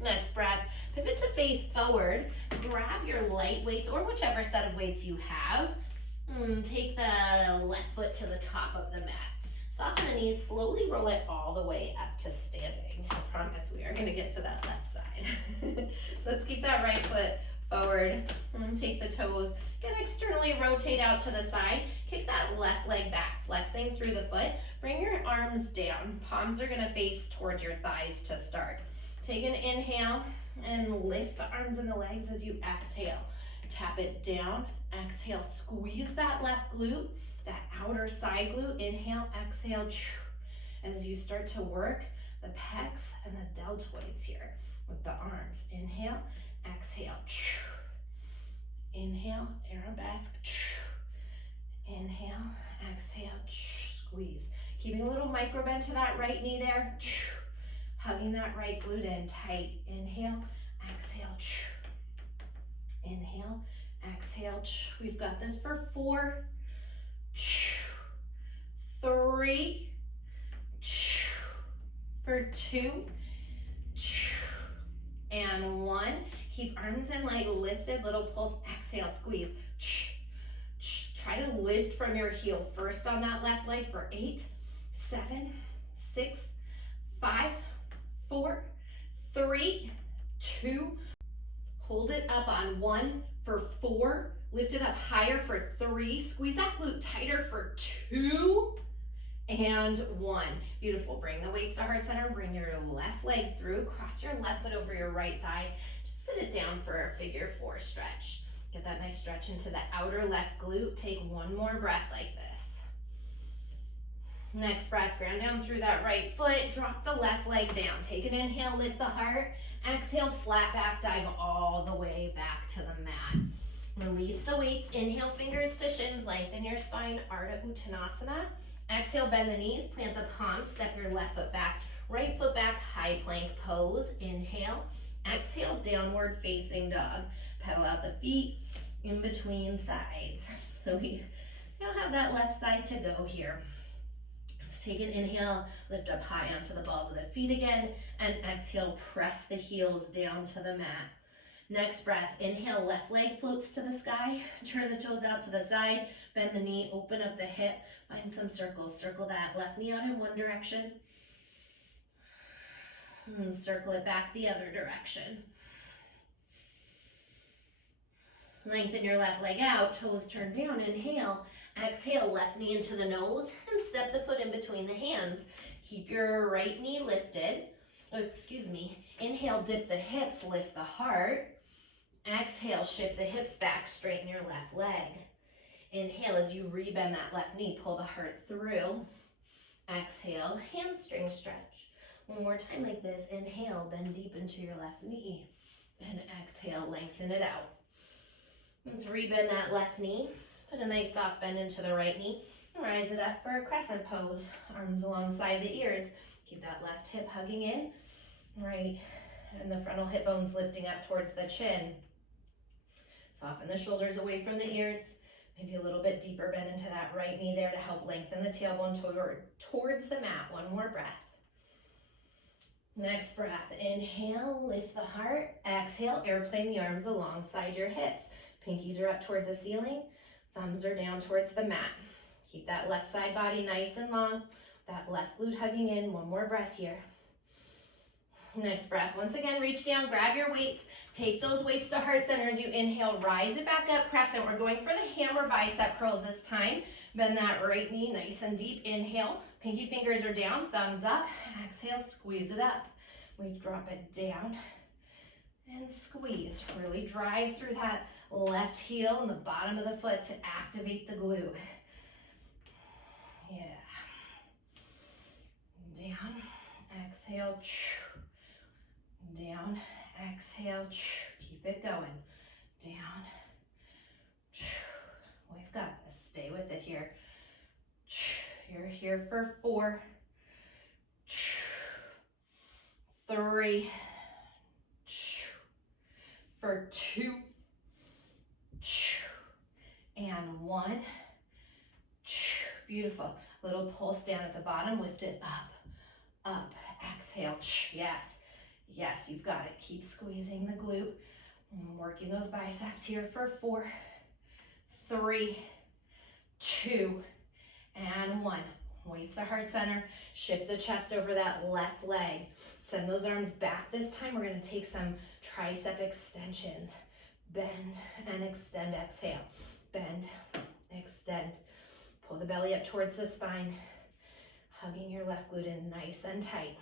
Next breath, pivot to face forward, grab your light weights or whichever set of weights you have. Take the left foot to the top of the mat. Soften the knees, slowly roll it all the way up to standing. I promise we are gonna get to that left side. So let's keep that right foot forward. Take the toes, again externally rotate out to the side. Kick that left leg back, flexing through the foot. Bring your arms down. Palms are gonna face towards your thighs to start. Take an inhale and lift the arms and the legs as you exhale. Tap it down, exhale, squeeze that left glute. That outer side glute, inhale, exhale, as you start to work the pecs and the deltoids here with the arms. Inhale, exhale, inhale, arabesque, inhale, exhale, squeeze. Keeping a little micro bend to that right knee there, hugging that right glute in tight. Inhale, exhale, inhale, exhale. We've got this for 4, 3, for 2, and 1. Keep arms and leg lifted, little pulse, exhale, squeeze. Try to lift from your heel first on that left leg for 8, 7, 6, 5, 4, 3, 2. Hold it up on 1 for 4. Lift it up higher for 3. Squeeze that glute tighter for 2 and 1. Beautiful. Bring the weights to heart center. Bring your left leg through. Cross your left foot over your right thigh. Just sit it down for a figure 4 stretch. Get that nice stretch into the outer left glute. Take one more breath like this. Next breath, ground down through that right foot. Drop the left leg down. Take an inhale, lift the heart. Exhale, flat back, dive all the way back to the mat. Release the weights. Inhale, fingers to shins, lengthen your spine, Ardha Uttanasana. Exhale, bend the knees, plant the palms, step your left foot back, right foot back, high plank pose. Inhale, exhale, downward facing dog. Pedal out the feet in between sides. So we now have that left side to go here. Let's take an inhale, lift up high onto the balls of the feet again, and exhale, press the heels down to the mat. Next breath, inhale, left leg floats to the sky, turn the toes out to the side, bend the knee, open up the hip, find some circles. Circle that left knee out in one direction, and circle it back the other direction. Lengthen your left leg out, toes turn down, inhale, exhale, left knee into the nose, and step the foot in between the hands. Keep your right knee lifted, inhale, dip the hips, lift the heart. Exhale, shift the hips back, straighten your left leg. Inhale as you rebend that left knee, pull the heart through. Exhale, hamstring stretch. One more time like this. Inhale, bend deep into your left knee. And exhale, lengthen it out. Let's rebend that left knee. Put a nice soft bend into the right knee. And rise it up for a crescent pose. Arms alongside the ears. Keep that left hip hugging in. Right. And the frontal hip bones lifting up towards the chin. Soften the shoulders away from the ears. Maybe a little bit deeper bend into that right knee there to help lengthen the tailbone towards the mat. One more breath. Next breath, inhale, lift the heart. Exhale, airplane the arms alongside your hips. Pinkies are up towards the ceiling. Thumbs are down towards the mat. Keep that left side body nice and long. That left glute hugging in. One more breath here. Next breath, once again, reach down, grab your weights. Take those weights to heart center as you inhale, rise it back up, crescent. We're going for the hammer bicep curls this time. Bend that right knee nice and deep. Inhale, pinky fingers are down, thumbs up. Exhale, squeeze it up. We drop it down and squeeze. Really drive through that left heel and the bottom of the foot to activate the glute. Yeah. Down, exhale, down, exhale, keep it going. Down, we've got this. Stay with it here. You're here for 4, 3, for 2, and 1. Beautiful. Little pulse down at the bottom. Lift it up, up. Exhale. Yes. Yes, you've got it. Keep squeezing the glute. And working those biceps here for 4, 3, 2, and 1. Weights to heart center. Shift the chest over that left leg. Send those arms back. This time we're going to take some tricep extensions. Bend and extend. Exhale. Bend, extend. Pull the belly up towards the spine. Hugging your left glute in nice and tight.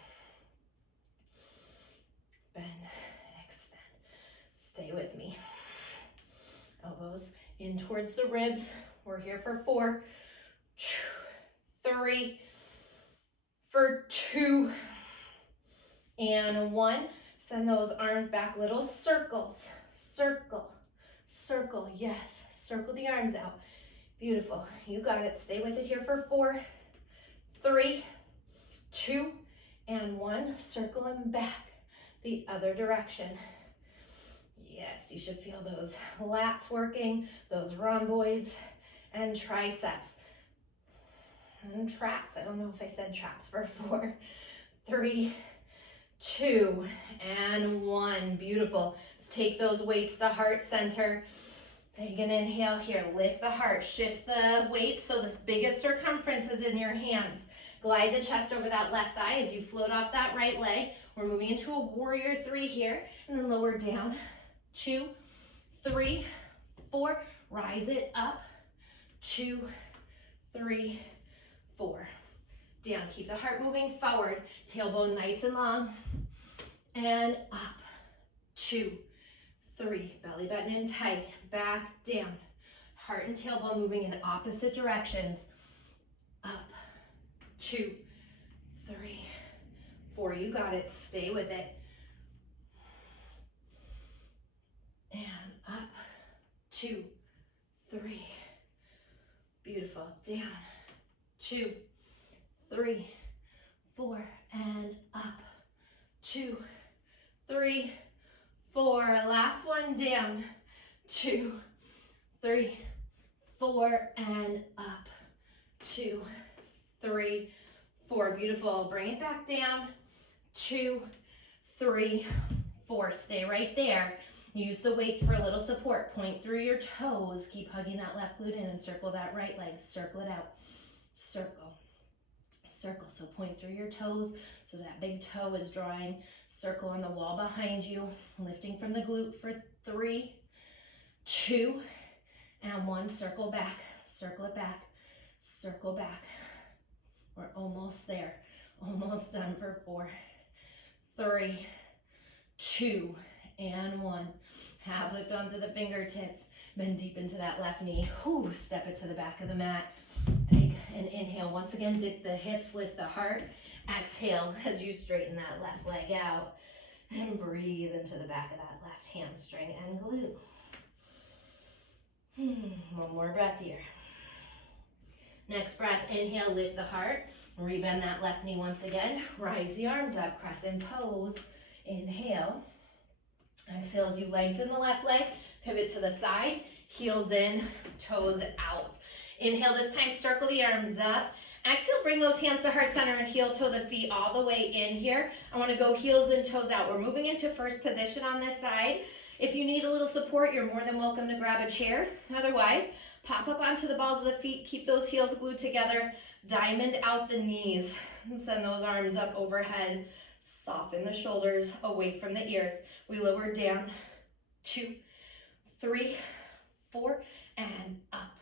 Bend, extend. Stay with me. Elbows in towards the ribs. We're here for 4, 3, for 2, and 1. Send those arms back, little circles. Circle, circle, yes. Circle the arms out. Beautiful. You got it. Stay with it here for 4, 3, 2, and 1. Circle them back the other direction. Yes, you should feel those lats working, those rhomboids and triceps. And traps. I don't know if I said traps for 4, 3, 2, and 1. Beautiful. Let's take those weights to heart center. Take an inhale here. Lift the heart. Shift the weight so the biggest circumference is in your hands. Glide the chest over that left thigh as you float off that right leg. We're moving into a warrior 3 here, and then lower down. 2, 3, 4. Rise it up. 2, 3, 4. Down. Keep the heart moving forward. Tailbone nice and long. And up. 2, 3. Belly button in tight. Back, down. Heart and tailbone moving in opposite directions. Up. 2, 3, 4. You got it. Stay with it. And up. 2, 3. Beautiful. Down. 2, 3, 4. And up. 2, 3, 4. Last one. Down. 2, 3, 4. And up. 2, 3, 4. Beautiful. Bring it back down. 2, 3, 4. Stay right there. Use the weights for a little support. Point through your toes. Keep hugging that left glute in and circle that right leg. Circle it out. Circle. Circle. So point through your toes so that big toe is drawing. Circle on the wall behind you. Lifting from the glute for 3, 2, and 1. Circle back. Circle it back. Circle back. We're almost there. Almost done for 4, 3, 2, and 1. Halves lift onto the fingertips. Bend deep into that left knee. Whew, step it to the back of the mat. Take And inhale, once again, dip the hips, lift the heart. Exhale as you straighten that left leg out. And breathe into the back of that left hamstring and glute. One more breath here. Next breath, inhale, lift the heart. Rebend that left knee once again. Rise the arms up, crescent pose. Inhale. Exhale as you lengthen the left leg. Pivot to the side, heels in, toes out. Inhale this time, circle the arms up. Exhale, bring those hands to heart center and heel toe the feet all the way in here. I want to go heels and toes out. We're moving into first position on this side. If you need a little support, you're more than welcome to grab a chair. Otherwise, pop up onto the balls of the feet, keep those heels glued together, diamond out the knees, and send those arms up overhead. Soften the shoulders away from the ears. We lower down, 2, 3, 4, and up,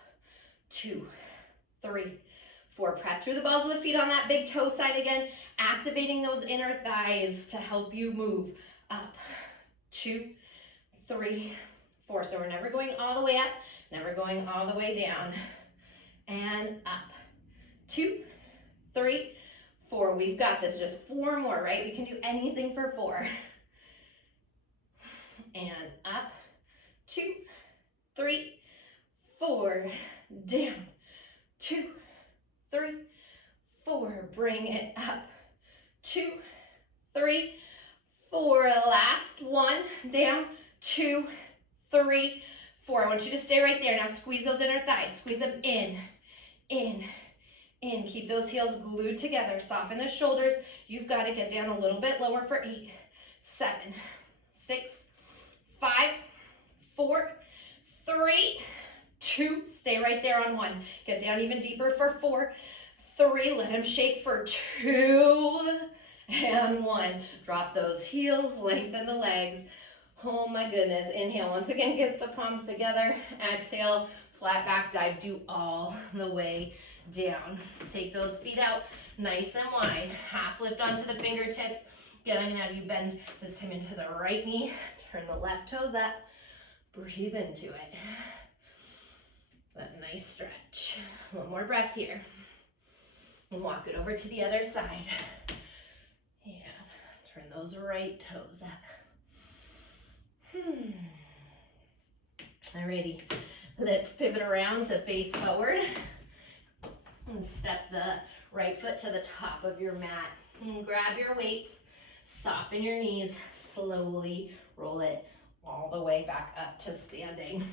2, 3, 4. Press through the balls of the feet on that big toe side again, activating those inner thighs to help you move up, 2, 3, 4. So we're never going all the way up, never going all the way down, and up, 2, 3, 4. We've got this. Just 4 more, right? We can do anything for 4. And up, 2, 3, 4. Down, 2, 3, 4. Bring it up, 2, 3, 4. Last one. Down, 2, 3, 4. I want you to stay right there. Now squeeze those inner thighs. Squeeze them in, in. Keep those heels glued together. Soften the shoulders. You've got to get down a little bit lower for 8, 7, 6, 5, 4, 3, 2. Stay right there on 1. Get down even deeper for 4, 3. Let them shake for 2 and 1. Drop those heels. Lengthen the legs. Oh my goodness. Inhale. Once again, kiss the palms together. Exhale. Flat back dives you all the way down. Take those feet out nice and wide. Half lift onto the fingertips. Again, I'm going to have you bend this time into the right knee. Turn the left toes up. Breathe into it. That nice stretch. One more breath here. And walk it over to the other side. Yeah. Turn those right toes up. Alrighty. Let's pivot around to face forward. And step the right foot to the top of your mat. And grab your weights, soften your knees, slowly roll it all the way back up to standing.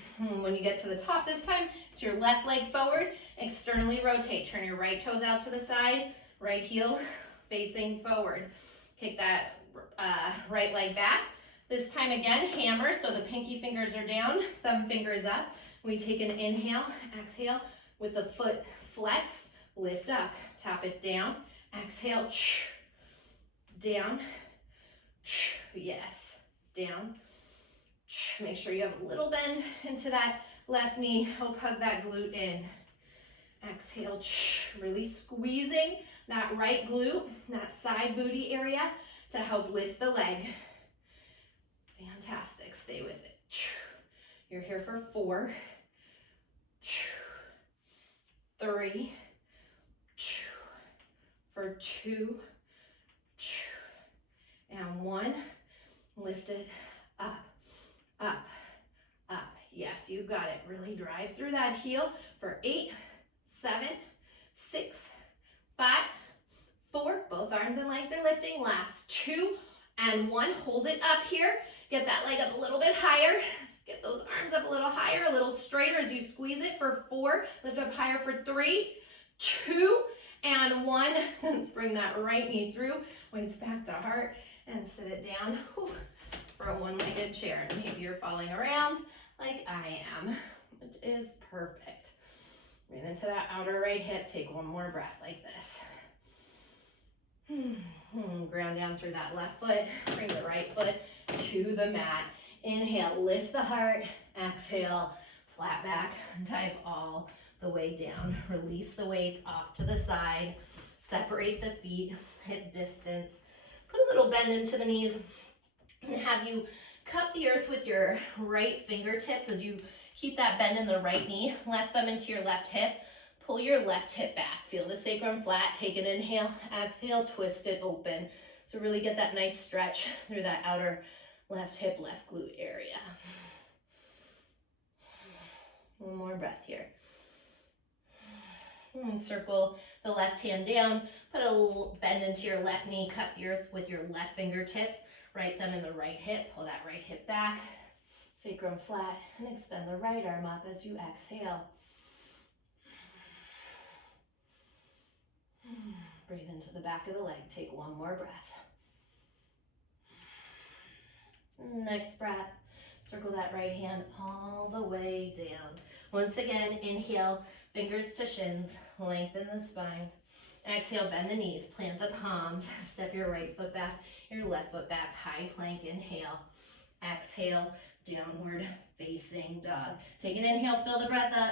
When you get to the top this time, it's your left leg forward, externally rotate. Turn your right toes out to the side, right heel facing forward. Kick that right leg back. This time again, hammer, so the pinky fingers are down, thumb fingers up. We take an inhale, exhale, with the foot flexed, lift up, tap it down, exhale, down, yes, down. Make sure you have a little bend into that left knee, help hug that glute in. Exhale, really squeezing that right glute, that side booty area to help lift the leg. Fantastic, stay with it. You're here for 4, 3, for 2, and 1. Lift it up, up, up. Yes, you got it. Really drive through that heel for 8, 7, 6, 5, 4. Both arms and legs are lifting. Last 2 and 1. Hold it up here. Get that leg up a little bit higher. Get those arms up a little higher, a little straighter as you squeeze it for 4. Lift up higher for 3, 2, and 1. Let's bring that right knee through. Weights back to heart and sit it down for a one-legged chair. And maybe you're falling around like I am, which is perfect. Breathe into that outer right hip. Take one more breath like this. Ground down through that left foot. Bring the right foot to the mat. Inhale, lift the heart. Exhale, flat back, dive all the way down. Release the weights off to the side. Separate the feet, hip distance. Put a little bend into the knees and have you cup the earth with your right fingertips as you keep that bend in the right knee. Left thumb into your left hip. Pull your left hip back. Feel the sacrum flat. Take an inhale. Exhale, twist it open. So really get that nice stretch through that outer left hip, left glute area. One more breath here. And circle the left hand down. Put a little bend into your left knee. Cup the earth with your left fingertips. Right thumb in the right hip. Pull that right hip back. Sacrum flat. And extend the right arm up as you exhale. Breathe into the back of the leg. Take one more breath. Next breath. Circle that right hand all the way down. Once again, inhale, fingers to shins, lengthen the spine. Exhale, bend the knees, plant the palms, step your right foot back, your left foot back, high plank, inhale. Exhale, downward facing dog. Take an inhale, fill the breath up.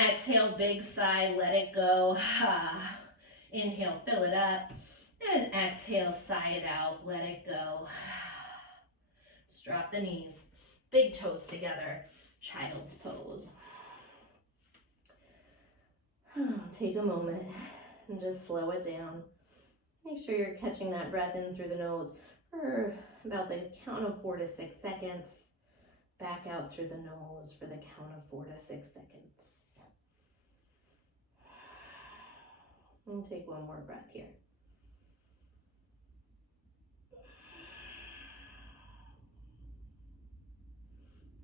Exhale, big sigh, let it go. Inhale, fill it up. And exhale, sigh it out, let it go. Just drop the knees, big toes together, child's pose. Take a moment and just slow it down. Make sure you're catching that breath in through the nose for about the count of 4 to 6 seconds. Back out through the nose for the count of 4 to 6 seconds. And take one more breath here.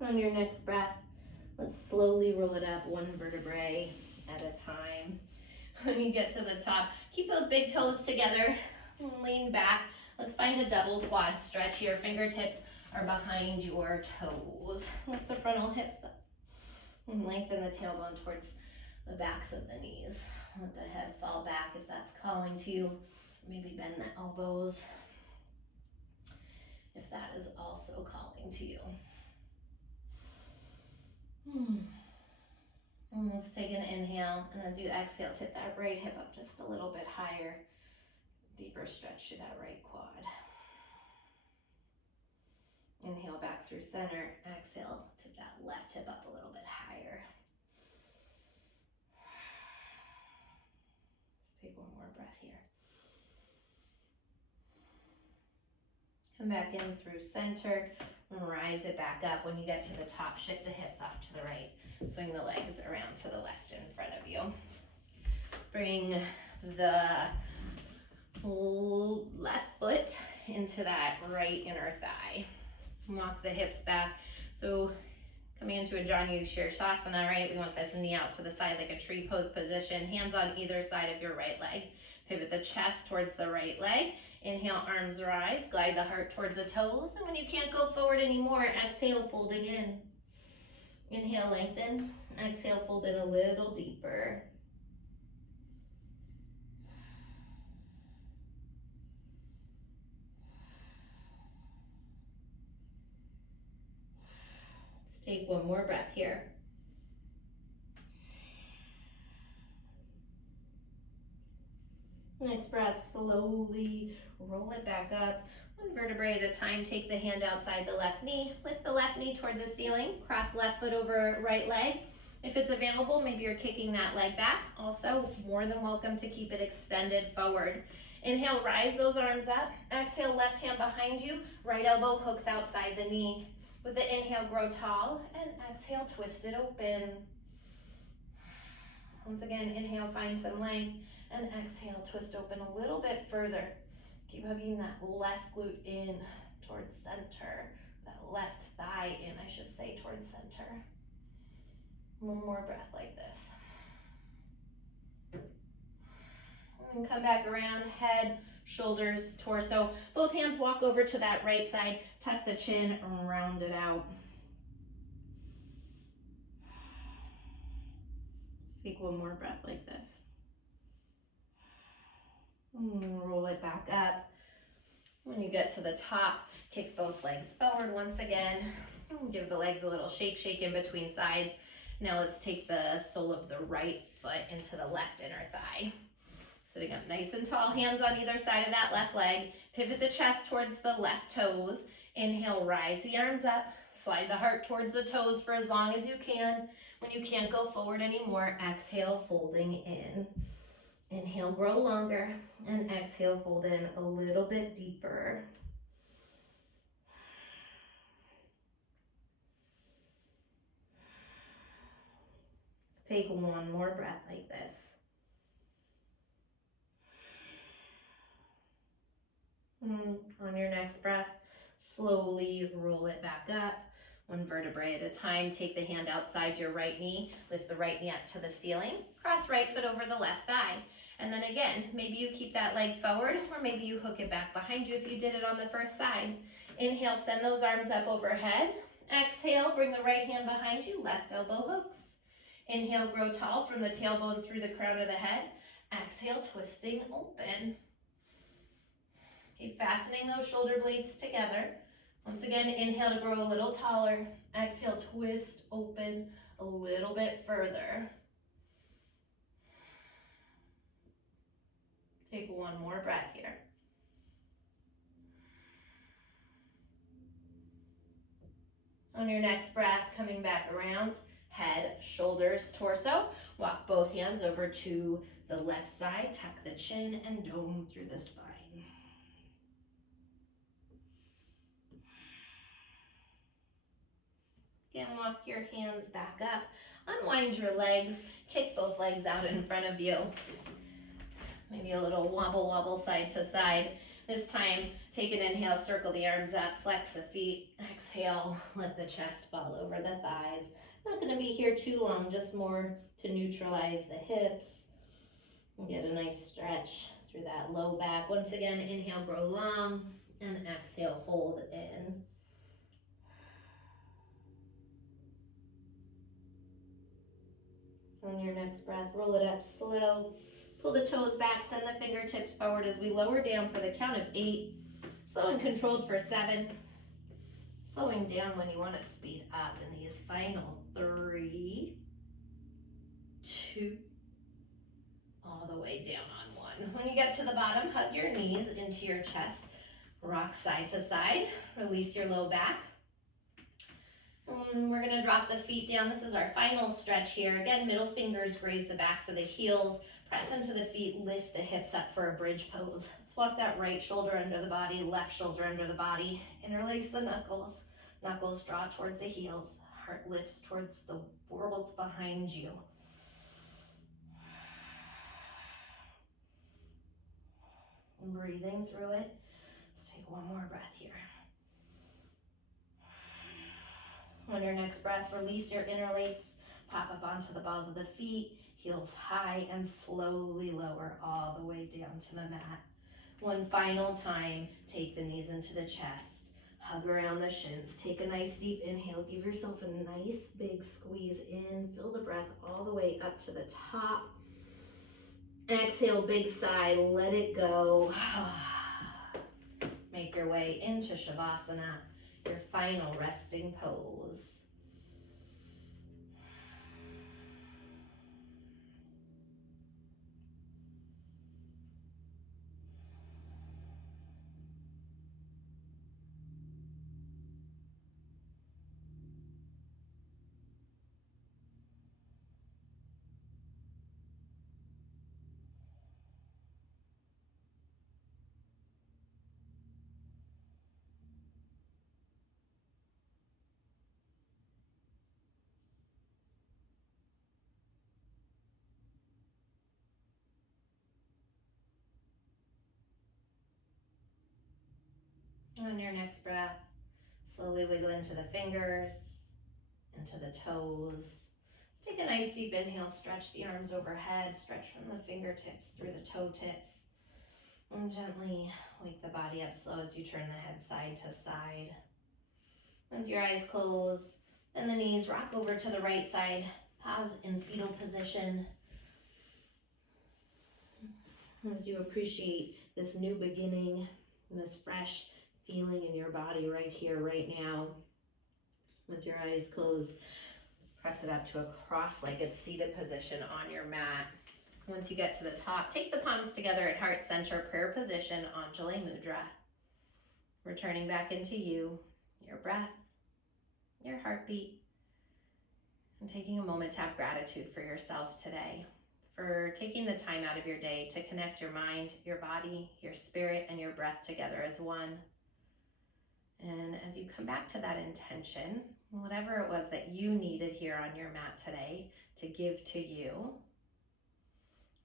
On your next breath, let's slowly roll it up one vertebrae at a time. When you get to the top, keep those big toes together, lean back. Let's find a double quad stretch here. Fingertips are behind your toes. Lift the frontal hips up and lengthen the tailbone towards the backs of the knees. Let the head fall back if that's calling to you. Maybe bend the elbows if that is also calling to you. And let's take an inhale, and as you exhale, tip that right hip up just a little bit higher. Deeper stretch to that right quad. Inhale back through center. Exhale, tip that left hip up a little bit higher. Let's take one more breath here. Come back in through center. Rise it back up. When you get to the top, shift the hips off to the right. Swing the legs around to the left in front of you. Let's bring the left foot into that right inner thigh. Walk the hips back. So coming into a Janu Shirsasana, right? We want this knee out to the side like a tree pose position. Hands on either side of your right leg. Pivot the chest towards the right leg. Inhale, arms rise. Glide the heart towards the toes. And when you can't go forward anymore, exhale, folding in. Inhale, lengthen. Exhale, fold in a little deeper. Let's take one more breath here. Next breath, slowly roll it back up. One vertebrae at a time. Take the hand outside the left knee. Lift the left knee towards the ceiling. Cross left foot over right leg. If it's available, maybe you're kicking that leg back. Also, more than welcome to keep it extended forward. Inhale, rise those arms up. Exhale, left hand behind you. Right elbow hooks outside the knee. With the inhale, grow tall. And exhale, twist it open. Once again, inhale, find some length. And exhale, twist open a little bit further. Keep hugging that left glute in towards center. That left thigh in, I should say, towards center. One more breath like this. And come back around, head, shoulders, torso. Both hands walk over to that right side. Tuck the chin and round it out. Let's take one more breath like this. Roll it back up. When you get to the top, kick both legs forward once again. Give the legs a little shake in between sides. Now let's take the sole of the right foot into the left inner thigh. Sitting up nice and tall, hands on either side of that left leg. Pivot the chest towards the left toes. Inhale, rise the arms up. Slide the heart towards the toes for as long as you can. When you can't go forward anymore, exhale, folding in. Inhale, grow longer, and exhale, fold in a little bit deeper. Let's take one more breath like this. On your next breath, slowly roll it back up. One vertebrae at a time. Take the hand outside your right knee. Lift the right knee up to the ceiling. Cross right foot over the left thigh. And then again, maybe you keep that leg forward, or maybe you hook it back behind you if you did it on the first side. Inhale, send those arms up overhead. Exhale, bring the right hand behind you. Left elbow hooks. Inhale, grow tall from the tailbone through the crown of the head. Exhale, twisting open. Keep fastening those shoulder blades together. Once again, inhale to grow a little taller. Exhale, twist open a little bit further. Take one more breath here. On your next breath, coming back around, head, shoulders, torso. Walk both hands over to the left side. Tuck the chin and dome through the spine. Again, walk your hands back up. Unwind your legs. Kick both legs out in front of you. Maybe a little wobble wobble side to side. This time, take an inhale, circle the arms up, flex the feet. Exhale, let the chest fall over the thighs. Not going to be here too long, just more to neutralize the hips. And get a nice stretch through that low back. Once again, inhale, grow long, and exhale, fold in. On your next breath, roll it up slow. Pull the toes back, send the fingertips forward as we lower down for the count of 8. Slow and controlled for 7. Slowing down when you want to speed up in these final 3, 2, all the way down on 1. When you get to the bottom, hug your knees into your chest. Rock side to side. Release your low back. We're going to drop the feet down. This is our final stretch here. Again, middle fingers graze the backs of the heels. Press into the feet, lift the hips up for a bridge pose. Let's walk that right shoulder under the body, left shoulder under the body. Interlace the knuckles. Knuckles draw towards the heels. Heart lifts towards the world behind you. And breathing through it. Let's take one more breath here. On your next breath, release your interlace. Pop up onto the balls of the feet. Heels high and slowly lower all the way down to the mat. One final time, take the knees into the chest. Hug around the shins. Take a nice deep inhale. Give yourself a nice big squeeze in. Feel the breath all the way up to the top. Exhale, big sigh. Let it go. Make your way into Shavasana, your final resting pose. On your next breath, slowly wiggle into the fingers, into the toes. Let's take a nice deep inhale, stretch the arms overhead, stretch from the fingertips through the toe tips. And gently wake the body up slow as you turn the head side to side. With your eyes closed and the knees, rock over to the right side. Pause in fetal position. As you appreciate this new beginning, this fresh feeling in your body right here, right now. With your eyes closed, press it up to a cross-legged seated position on your mat. Once you get to the top, take the palms together at heart center, prayer position, Anjali Mudra. Returning back into you, your breath, your heartbeat, and taking a moment to have gratitude for yourself today, for taking the time out of your day to connect your mind, your body, your spirit, and your breath together as one. And as you come back to that intention, whatever it was that you needed here on your mat today to give to you,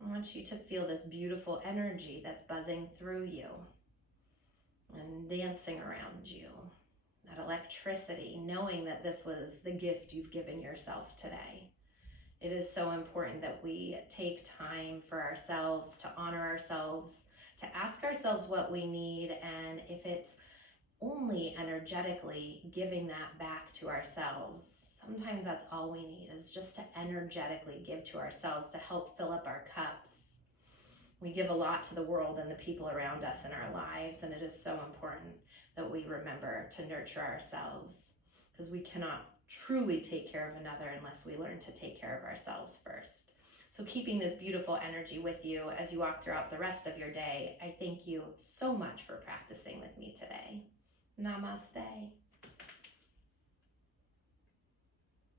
I want you to feel this beautiful energy that's buzzing through you and dancing around you. That electricity, knowing that this was the gift you've given yourself today. It is so important that we take time for ourselves, to honor ourselves, to ask ourselves what we need, and if it's only energetically giving that back to ourselves. Sometimes that's all we need, is just to energetically give to ourselves to help fill up our cups. We give a lot to the world and the people around us in our lives, and it is so important that we remember to nurture ourselves, because we cannot truly take care of another unless we learn to take care of ourselves first. So keeping this beautiful energy with you as you walk throughout the rest of your day, I thank you so much for practicing with me today. Namaste.